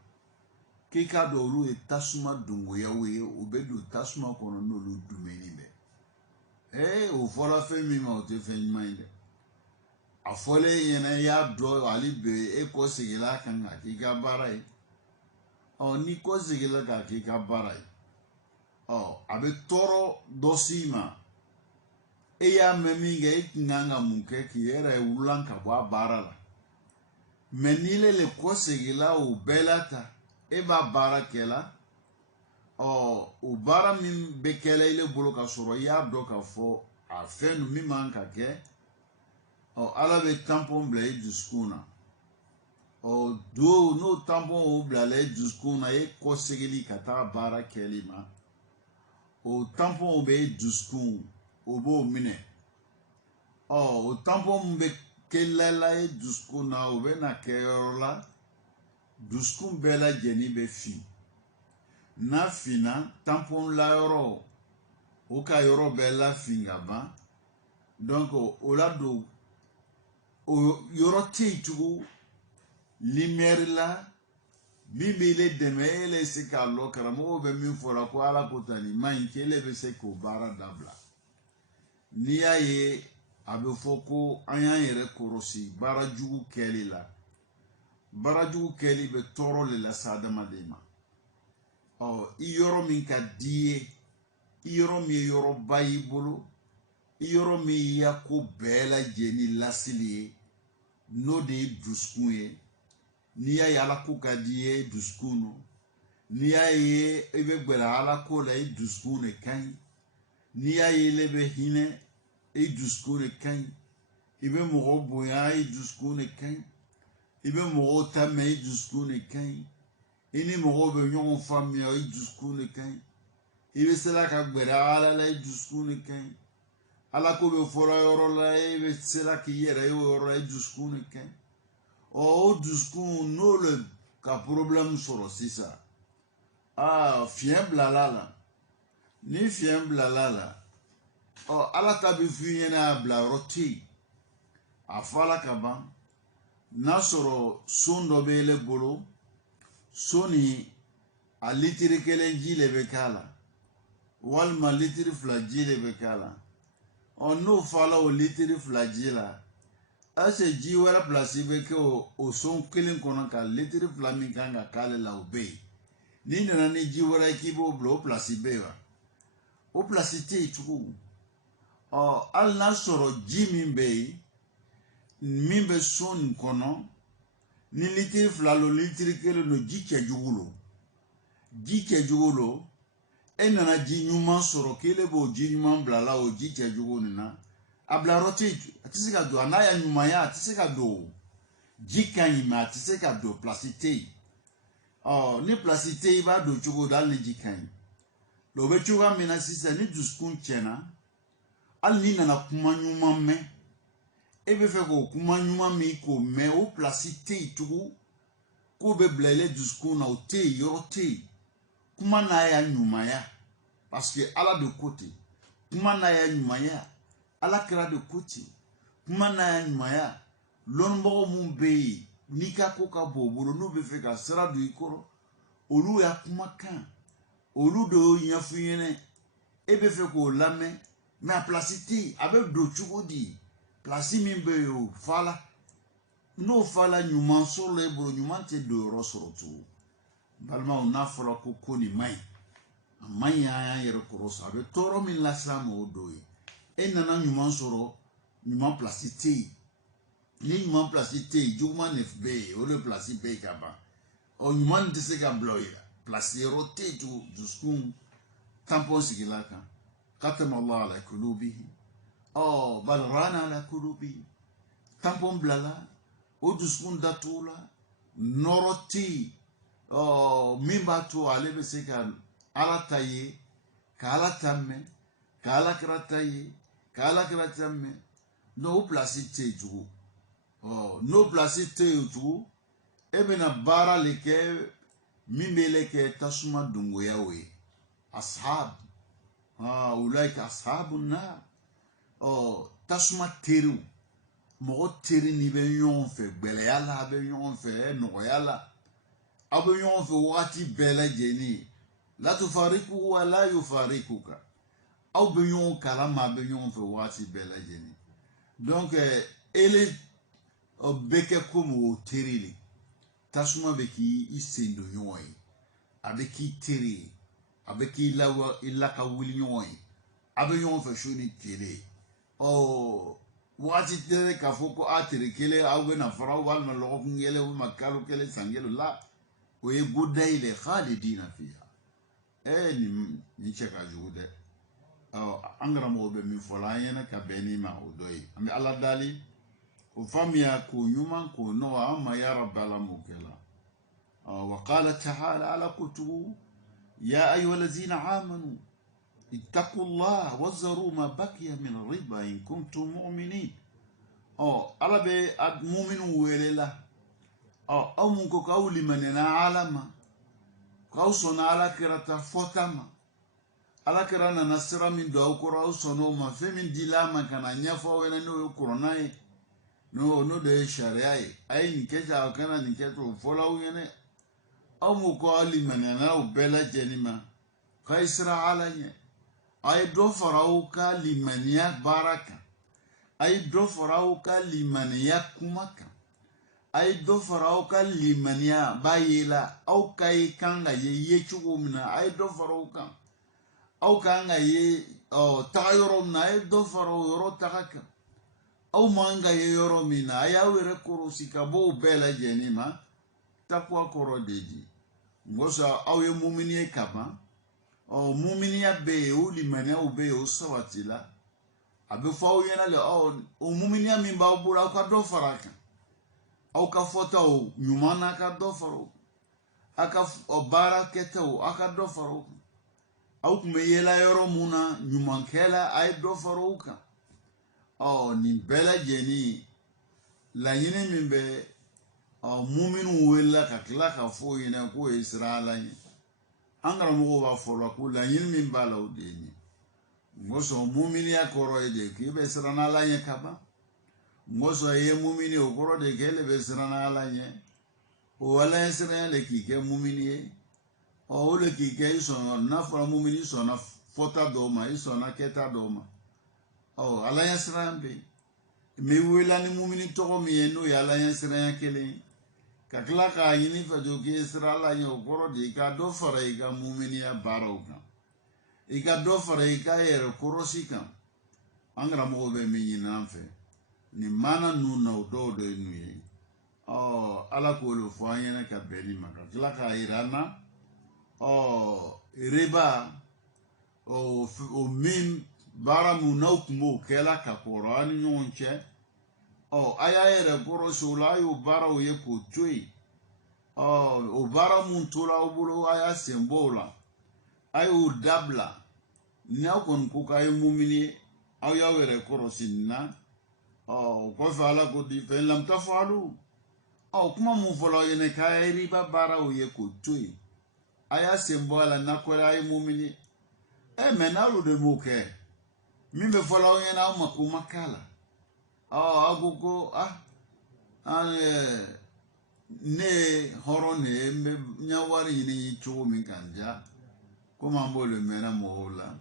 ke ka do lu e tasuma dungo ya we o be do tasuma kono no lu dumeni be o fola fe mi ma o te fe nyinde a fole yene ya do ali be e ko segila kan ki ga barai o ni ko segila ka ki ga barai o abe toro dosima eya meminge nganga munke ki era ulan ka ba barala menile le kosegila u belata e ba barakela o bara min bekele ile bolo ka soro ya do ka fo a fenu mi manka ke ala be tampon blay diskuna do no tampon o blay diskuna e kosegili ka ta barakeli ma o tampon o be diskun obo mine o tampon be kelala e duskuna o be na kerola duskun bela jeni be fi na fina tampon la yoro o ka yoro bela finga ba donc o la do o yoro titu lumière la bibele demele se ka lo karamo be mi fora ko ala kotani man kele be se ko bara dabla ni aye abe foko anya yere korosi barajugu keli la barajugu keli be toro le la sadama dema iyoro min ka die iyoro mi yoro bayibulu iyoro mi yako bela jeni lasili no de duskunye ni aye ala ko ka die duskunu ni aye ebe gbera ala ko la duskune kan ni aye lebe hine e duskune kan ibe mo boya e duskune kan ibe mo tame e duskune kan ini mo be nyon famille e duskune kan ibe sela ka gbera ala la e duskune kan ala ko be fora yoro la ibe sela ki yere yoro e duskune kan o duskun no le ka problème soro sisa fien blalala ni fien blalala ala tabi finyena bla roti afala kaban nasoro sondo bele bolo soni a litiri kelen jile bekala walma litiri flagile bekala no fala o litiri flagila ase ji wala place beke o son kelen kono ka litiri flaminganga kale la obey ni nana ni ji wala kibo blo place beba o place te tuku al na soro ji min be son kono ni litiri flalo litiri kele no ji kejugulo nana ji nyuma soro kele bo ji nyuma blala o ji kejugulo na abla rote atisika do anaya nyuma ya atisika do ji kanyima atisika do placité ni placité ba do chugo dal ni ji kany lo be chuga mina sisa ni duskun chena al ni nana kuma nyuma me ebe fe ko kuma nyuma mi ko me o placité tugu ko be blele duskun na o te yorote kuma na ya nyuma ya parce que ala de côté kuma na ya nyuma ya ala kra de côté kuma na ya nyuma ya lombo mun be ni ka ko ka bobolo no be fe ka sra du ikoro olu ya kuma kan olu do yafuyene ebe fe ko lame mais a placité avec do chugodi place min be yo fala no fala nyuma sur le bro nyuma te do rosorotu balma ona fala ko koni mai amaya ya yere korosa be toro min la samo doyi nana nyuma soro nyuma placité ni nyuma placité juma nef be o le place be kaba o nyuma ntese ka bloya place roté du skun tampon sigilaka ختم الله على قلوبهم بل ران على قلوبهم tampon blala o duskun datula noroti mimba to alebe seka ala taye ka ala tamme ka ala krataye ka ala kratamme no placité jugo no place te tu ebena bara leke mimele ke tasuma dungo yawe ashab ulaika ashabun nar tasuma teru mo teri ni be yon fe gbele yala be yon fe no yala abe yon fe wati bela jeni la tufariku wa la yufarikuka au be yon kala ma be yon fe wati bela jeni donc ele beke komo terili tasuma be ki isendo yoy abe ki teri abe ki lawa ilaka wili yoy abe yon fe shoni tele wati tere ka foko atere kele awe na fara wal ma logo ngele o makalu kele sangelo la o ye goda ile khalidina fiha ni cheka jude angra mo be mi fola yana ka beni ma odoi ambi ala dali o famia ko nyuma ko no amma ya rabbala mukela wa qala ta'ala ala kutu ya ayyuhallazina amanu اتقوا الله وذروا ما بقي من الربا إن كنتم مؤمنين على بي مؤمن ويلا أو منكو كاولي مننا عالما كاوصنا على كرة فتما على كرة نصر من دو كراو صنوما في من دلاما كان نيفا وينا نو يكروناي نو ده شريعي أي نكتا وكنا نكتا فولاو ينا أو منكو كاولي مننا وبلا جنما كايسرا على ay do farauka limaniya baraka ay do farauka limaniya kumaka ay do farauka limaniya bayila au kai kanga ye chugumna ay do farauka au kanga ye tayoromna ay do farau yoro takaka au manga ye yoro mina ay awere korosika bo bela jenima takwa koro deji ngosa au ye mumini kaba mumini ya be o limania o be o sawatila abe fa o yena le o mumini ya mimba o bura ka do faraka au ka fota o nyumana ka do faro aka obara keta o aka do faro au kumeyela yoro muna nyumankela ay do faro ka ni bela jeni la yene mimbe muminu wela ka kla ka fo yena ko israela angara mo ba folo ko la yin min bala o deni ngoso mumini ya koro ede ki be srana la yen kaba ngoso ye mumini o koro de gele be srana la yen o wala srana le ki ke mumini o le ki ke so na fo mumini so na fota do ma so na keta do ma ala yen srana be me wela ni mumini to ko mi eno ya la yen srana kele kakla ka yini fa jogi israla yo koro di ka do fara iga mumini ya barauka iga do fara iga yer korosika angra mo be mi nanfe ni mana nu na do do nuye ala ko lo fo anyana ka beli maka kla ka irana riba o min bara mu na ukumo kela ka korani nyonche aya ere koro sola yo bara o ye ko tui o bara muntura o bulu aya sembola ayo dabla nya kon ko kay mumini aya ere koro sinna ko fala ko di fe lam tafalu kuma mu folo yene kay riba bara o ye ko tui aya sembola na ko ay mumini menalu de muke mimbe folo yene au makumakala agogo ne horone me nyawari ni chuo min kanja comme un beau le mena mola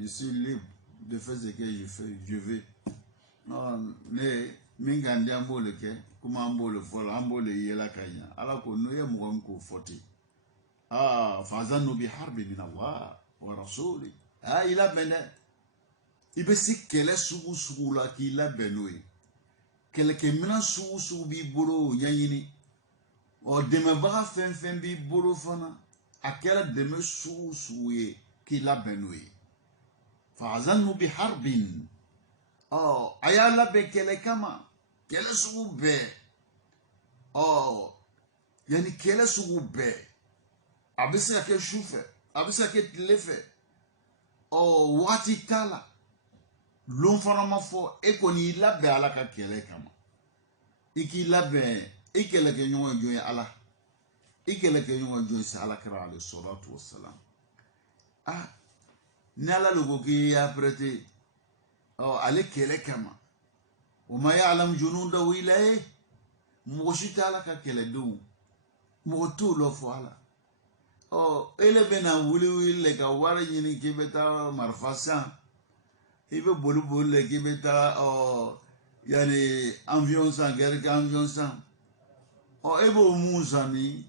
je suis libre de faire ce que je fais je vais ne min kanja mbole ke kuma mbole fola mbole yela kanya ala ko no ye mo ko foti fazanu bi harbi min Allah wa rasuli ila bene ibe si kele sugu la ki la benoe kele ke mina sugu bi bolo nyanyini deme baga fen bi bolo fana akela deme sugu ye ki la benoe fa'azannu bi harbin ayala be kele kama kele sugu be yani kele sugu be abisa ke shufe abisa ke tlefe wati tala l'on fana ma fo e koni la be ala ka kele kama iki labɛn i kɛlɛkɛ ɲɔgɔn jɔn ye ala i kɛlɛkɛ ɲɔgɔn jɔn se ala kɛra alayhi salatu wassalam ni ala le ko k'i y'a prêté ale kɛlɛ kama o ma ya'lamu junudahu illa mɔgɔ si tɛ ala ka kɛlɛdenw mɔgɔ t'o lɔ fɔ ala ele bɛna wuli le ka wari ɲini k'i bɛ taa marifa san i bɛ boli le k'i bɛ taa yani avion san guerre avion san e b'o mun san ni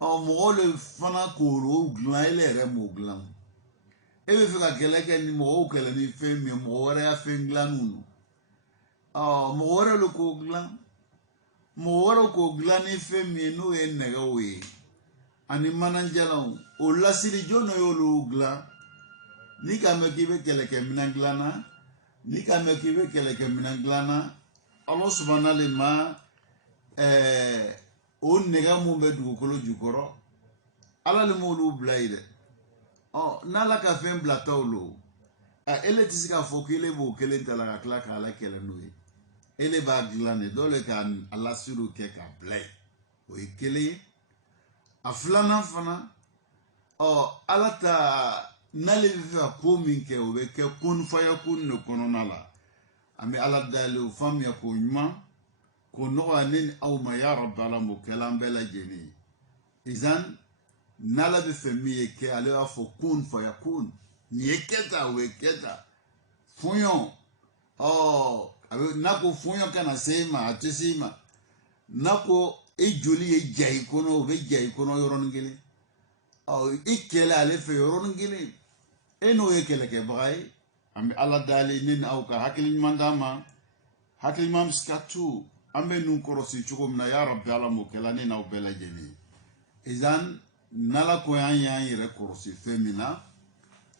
mɔgɔ le fana k'o dilan ele yɛrɛ m'o dilan e bɛ fɛ ka kɛlɛ kɛ ni mɔgɔw kɛlɛ ni fɛn min mɔgɔ wɛrɛ y'a fɛn dilannu mɔgɔ wɛrɛ le k'o dilan mɔgɔ wɛrɛ k'o dilan ni fɛn min n'o ye nɛgɛw ye ani manajalanw o lasiri jɔn y'olu dilan ni ka mɛn k'i bɛ kɛlɛkɛminɛn dilan na ni ka mɛn k'i bɛ kɛlɛkɛminɛn dilan na Allah subhanahu le ma o nɛgɛ mun bɛ dugukolo jukɔrɔ ala le m'olu bila ye dɛ n'ala ka fɛn bilataw lo ele tɛ se k'a fɔ k'ele b'o kelen ta la ka tila k'ala kɛlɛ n'o ye ele b'a dilan de dɔ le ka lasiriw kɛ k'a bila ye o ye kelen ye a filanan fana ala ta n'ale bɛ fɛ ka ko min kɛ o bɛ kɛ kun fayakun de kɔnɔna la an bɛ ala dale o faamuya ko ɲuman ko nɔgɔya ne ni aw ma ya rabbi ala m'o kɛla an bɛɛ lajɛlen ye izan n'ala bɛ fɛ min ye kɛ ale b'a fɔ kun fayakun nin ye kɛ tan o ye kɛ tan fɔɲɔ n'a ko fɔɲɔ kana se i ma a tɛ se i ma n'a ko e joli ye ja i kɔnɔ o bɛ ja i kɔnɔ yɔrɔnin kelen i kɛlɛ ale fɛ yɔrɔnin kelen e n'o ye kɛlɛkɛbaga ye an bɛ ala dali ne ni aw ka hakili ɲuman d'an ma hakili ɲuman bɛ se ka to an bɛ nun kɔrɔsi cogo min na ya rabbi ala m'o kɛla ne n'aw bɛɛ lajɛlen izan n'ala ko an y'an yɛrɛ kɔrɔsi fɛn min na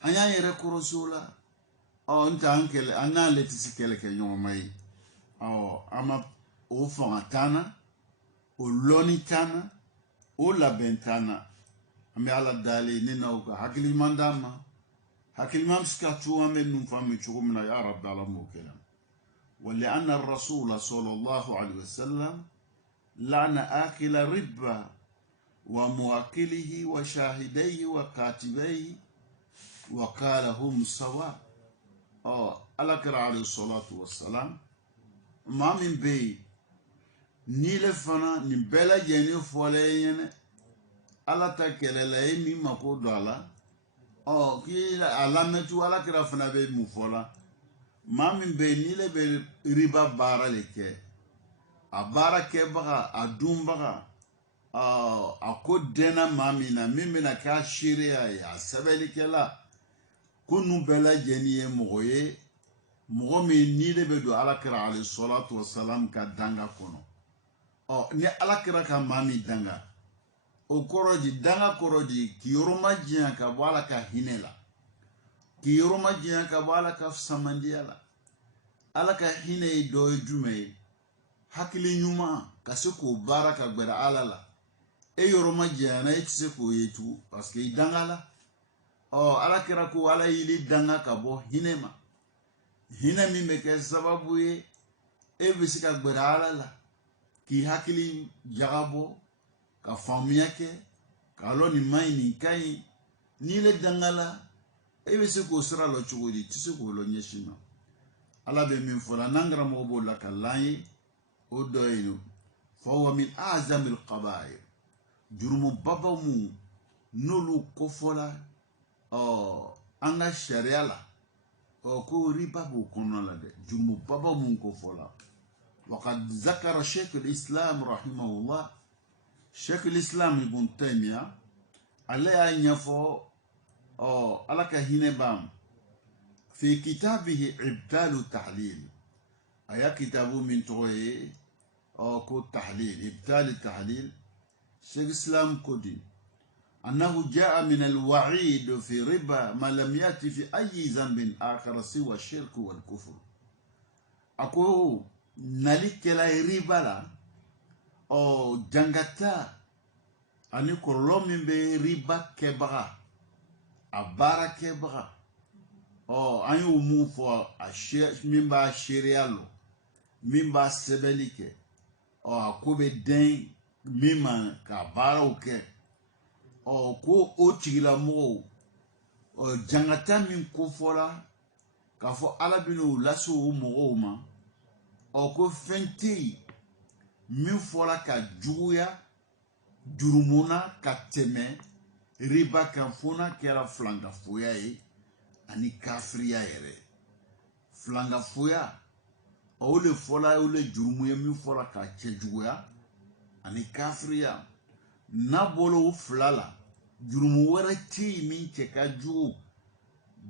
an y'an yɛrɛ kɔrɔsi o la n tɛ an n'ale tɛ se kɛlɛkɛ ɲɔgɔn ma ye an ma o fanga t'an na o lɔnni t'an na o labɛn t'an na an bɛ ala dali ne n'aw ka hakili ɲuman d'an ma hakili ɲuman bɛ se ka to an bɛ nun faamu cogo min na ya rabbi ala m'o kɛla ولأن الرسول صلى الله عليه وسلم لعن آكل الربا وموكله وشاهديه وكاتبيه وقال هم سواء على عليه الصلاة والسلام ما من بي نيل فنا نبلا جاني فولين على تكللا يمي مقود على كي علامة على كرا فنا بي مفولا ما من بي نيل بي ربا بارا لك أبارا كبغا أدوم بغا ako dena mamina mimina ka shiriya ya sabali kala kunu bela jeni mɔgɔ ye mɔgɔ min ni de bɛ don alakira alayhi salatu wassalam ka danga kɔnɔ ni alakira ka mami danga o kɔrɔ di danga kɔrɔ di k'i yɔrɔ ma diɲɛ ka bɔ ala ka hinɛ la k'i yɔrɔ ma diɲɛ ka bɔ ala ka samandiya la ala ka hinɛ ye dɔ ye jumɛn ye hakili ɲuman ka se k'o baara ka gbɛrɛ ala la e yɔrɔ ma jɛna e tɛ se k'o ye tugun parce que i danga la ala kɛra ko ala y'i danga ka bɔ hinɛ ma hinɛ min bɛ kɛ sababu ye e bɛ se ka gbɛrɛ ala la k'i hakili jagabɔ ka faamuya kɛ k'a lɔn nin man ɲi nin ka ɲi n'i le danga la e bɛ se k'o sira lɔ cogo di i tɛ se k'o lɔ ɲɛsin ma ala bɛ min fɔ la n'an karamɔgɔ b'o la ka lan ye o dɔ ye no فهو من أعظم القبائل جرم بابا مو نولو كفولا أنا الشريعة لا كو ريبا بو كونا لا جرم بابا مو كفولا وقد ذكر شيخ الإسلام رحمه الله شيخ الإسلام ابن تيمية عليه أن يفو على كهينبام في كتابه إبطال التحليل أيا كتابه من توي كو التحليل إبطال التحليل شيخ الإسلام كودي أنه جاء من الوعيد في ربا ما لم يأتي في أي ذنب آخر سوى الشرك والكفر أكو نالك لا ربا لا أو جنغتا أني كرلو من بربا كبغا أبارا كبغا أو أني وموفو من با شريالو من با سبليك a ko bɛ den min ma ka baaraw kɛ ko o tigilamɔgɔw jangata min kofɔla k'a fɔ ala bɛ n'o lase o mɔgɔw ma ko fɛn tɛ yen min fɔla ka juguya jurumuna ka tɛmɛ riba kan fo n'a kɛra filankafoya ye ani kafiriya yɛrɛ filankafoya o le fɔla o le jurumu ye min fɔla ka cɛjuguya ani kafiriya n'a bɔra o fila la jurumu wɛrɛ tɛ yen min cɛ ka jugu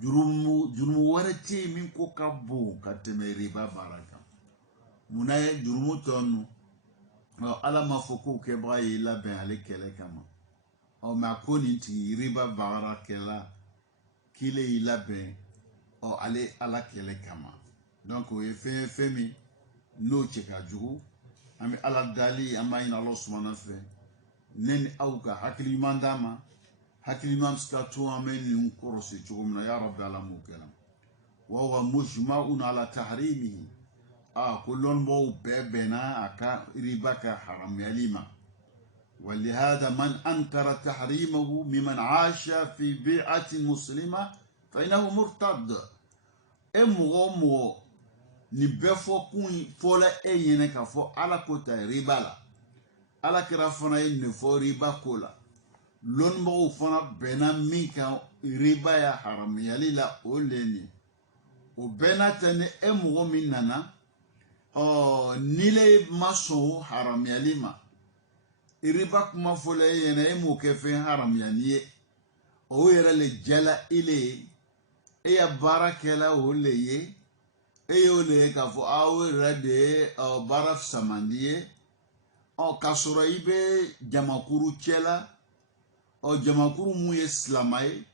jurumu wɛrɛ tɛ yen min ko ka bon ka tɛmɛ riba baara kan munna ye jurumu tɔ ninnu ala ma fɔ k'o kɛbaga ye labɛn ale kɛlɛ kama mɛ a ko nin tigi riba baarakɛla k'ile y'i labɛn ale ala kɛlɛ kama donc o ye fɛn ye fɛn min n'o cɛ ka jugu an bɛ ala dali an b'a ɲini ala sumana fɛ ne ni aw ka hakili ɲuman d'a ma hakili ɲuman bɛ se ka to an bɛ nin kɔrɔsi cogo min na ya rabbi ala m'o kɛla wa huwa mujma'un ala tahrimihi ko lɔnnibɔw bɛɛ bɛnna a ka riba ka haramuyali ma ولهذا من أنكر تحريمه ممن عاش في بيئة مسلمة فإنه مرتد مغو ni bɛɛ fɔ kun fɔla ɲɛna k'a fɔ ala ko ta riba la ala kɛra fana ye nin fɔ riba ko la lɔnnibagaw fana bɛnna min kan riba ya haramuyali la o le ni o bɛnna tɛ ni mɔgɔ min nana nile ma sɔn o haramuyali ma riba kuma fɔla ɲɛna m'o kɛ fɛn haramuyali ye o yɛrɛ le jɛla ile ye ya baara kɛla o le ye y'o le ye k'a fɔ aw yɛrɛ de ye baara fisamandi ye k'a sɔrɔ i bɛ jamakuru cɛla jamakuru mun ye silama ye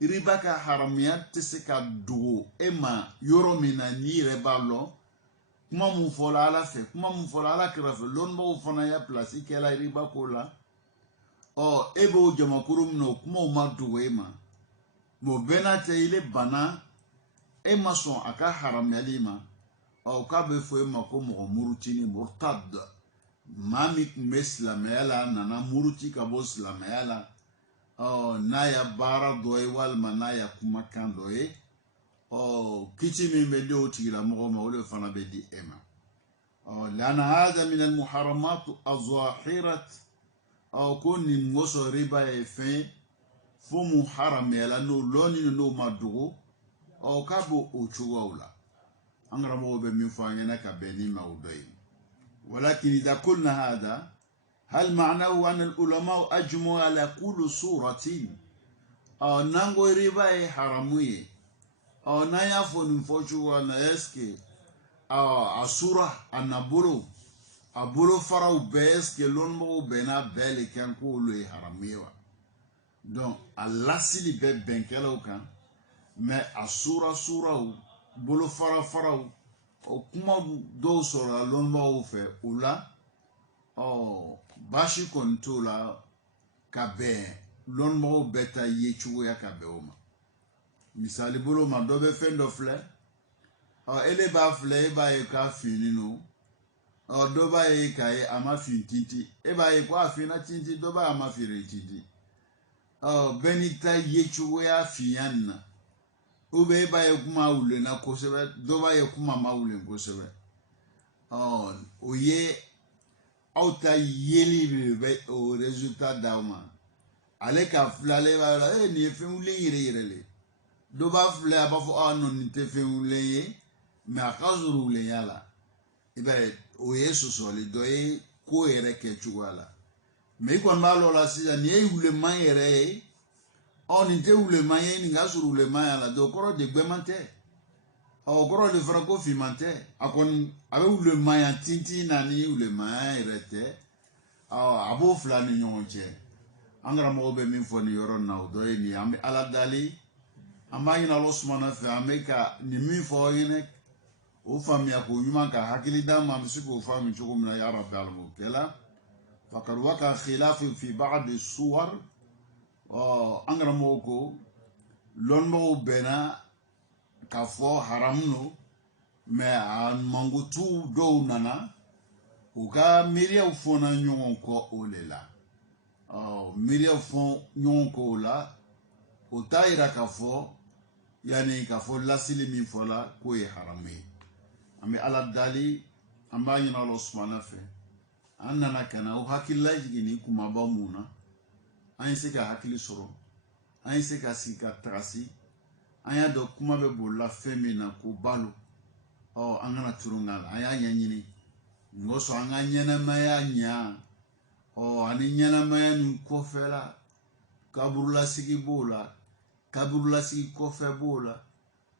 riba ka haramuya tɛ se ka dogo ma yɔrɔ min na n'i yɛrɛ b'a lɔn kuma mun fɔla ala fɛ kuma mun fɔla ala kɛrɛfɛ lɔnnibagaw fana ya pilasi kɛla riba ko la e b'o jamakuru min na o kumaw ma dogo e ma mɛ o bɛɛ n'a tɛ ile bana ma sɔn a ka haramuyali ma k'a bɛ fɔ e ma ko mɔgɔ murutini murtad maa min tun bɛ silamɛya la nana muruti ka bɔ silamɛya la n'a ya baara dɔ ye walima n'a ya kumakan dɔ ye kiti min bɛ di o tigilamɔgɔ ma o de fana bɛ di e ma lana hada min almuharamat azahirat ko nin mɔsɔn riba ye fɛn ye fo mun haramuyala n'o lɔnni n'o ma dogo k'a b'o cogoyaw la an karamɔgɔw bɛ min fɔ an ɲɛna ka bɛn ni ma o dɔ ye ولكن إذا قلنا هذا هل معناه أن العلماء أجمعوا على كل صورة نانغو ربا حرامية نايا فون فوجو أنا إسكي أسورة أنا بولو فراو بيسكي لون مو بنا بيلي كان كولو حرامية donc alasili bɛ bɛn kɛlaw kan mais asura bolo faraw o kuma dɔw sɔrɔla lɔnnibagaw fɛ o la baasi kɔni t'o la ka bɛn lɔnnibagaw bɛɛ ta ye cogoya ka bɛn o ma misali bolo ma dɔ bɛ fɛn dɔ filɛ ele b'a filɛ e b'a ye k'a finen no dɔ b'a ye k'a ye a ma fin tinti e b'a ye ko a finna tinti dɔ b'a ye a ma feere tinti bɛɛ n'i ta ye cogoya finya nin na ou bien e b'a ye kuma wulenna kosɛbɛ dɔ b'a ye kuma ma wulen kosɛbɛ o ye aw ta yeli de bɛ o résultat d'aw ma ale ka filɛ ale b'a la nin ye fɛn wulen yɛrɛ yɛrɛ le dɔ b'a filɛ a b'a fɔ non nin tɛ fɛn wulen ye mais a ka sɔrɔ wulenya la i b'a ye o ye sɔsɔli dɔ ye ko yɛrɛ kɛ cogoya la mais i kɔni b'a lɔ la sisan nin ye wulenman yɛrɛ ye nin tɛ wulenman ye nin ka sɔrɔ wulenman y'a la donc o kɔrɔ de gbɛman tɛ o kɔrɔ de fɔra ko finman tɛ a kɔni a bɛ wulenmanya tintin na ni wulenmanya yɛrɛ tɛ a b'o fila ni ɲɔgɔn cɛ an karamɔgɔ bɛ min fɔ nin yɔrɔ in na o dɔ ye nin ye an bɛ ala dali an b'a ɲini ala sumana fɛ an bɛ ka nin min fɔ aw ɲɛna o faamuya ko ɲuman ka hakili d'an ma an bɛ se k'o faamu cogo min na ya rabbi ala m'o kɛla فقد وقع خلاف في بعض الصور an karamɔgɔ ko lɔnnibagaw bɛnna k'a fɔ haramu no mais a mankutu dɔw nana u ka miiriyaw fɔnna ɲɔgɔn kɔ o le la miiriyaw fɔ ɲɔgɔn kɔ o la o t'a yira k'a fɔ yani k'a fɔ lasili min fɔla k'o ye haramu ye an bɛ ala dali an b'a ɲini Ala subahana fɛ an nana ka na o hakilila jigin ni kumaba mun na an ye se ka hakili sɔrɔ an ye se ka sigi ka tagasi an y'a dɔn kuma bɛ bolila fɛn min na ko balo an kana turun k'a la an y'a ɲɛɲini n'o sɔrɔ an ka ɲɛnɛmaya ɲa ani ɲɛnɛmaya nin kɔfɛla kaburulasigi b'o la kaburulasigi kɔfɛ b'o la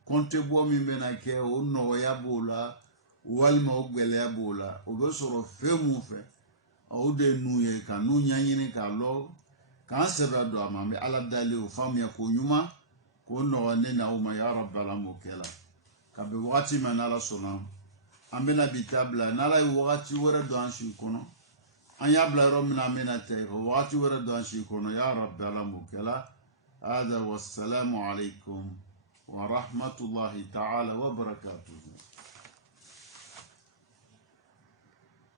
kɔntebɔ min bɛna kɛ o nɔgɔya b'o la walima o gɛlɛya b'o la o bɛ sɔrɔ fɛn mun fɛ o de ye nun ye ka nun ɲɛɲini k'a lɔ k'an sɛbɛ don a ma an bɛ ala dali o faamuya ko ɲuman k'o nɔgɔya ne n'aw ma ya rabbi ala m'o kɛ la ka bɛn wagati ma n'ala sɔnna an bɛna bi ta bila n'ala ye wagati wɛrɛ don an si kɔnɔ an y'a bila yɔrɔ min na an bɛna ta ka wagati wɛrɛ don an si kɔnɔ ya rabbi ala m'o kɛ la hada wassalamu alaikum wa rahmatullahi ta'ala wa barakatuhu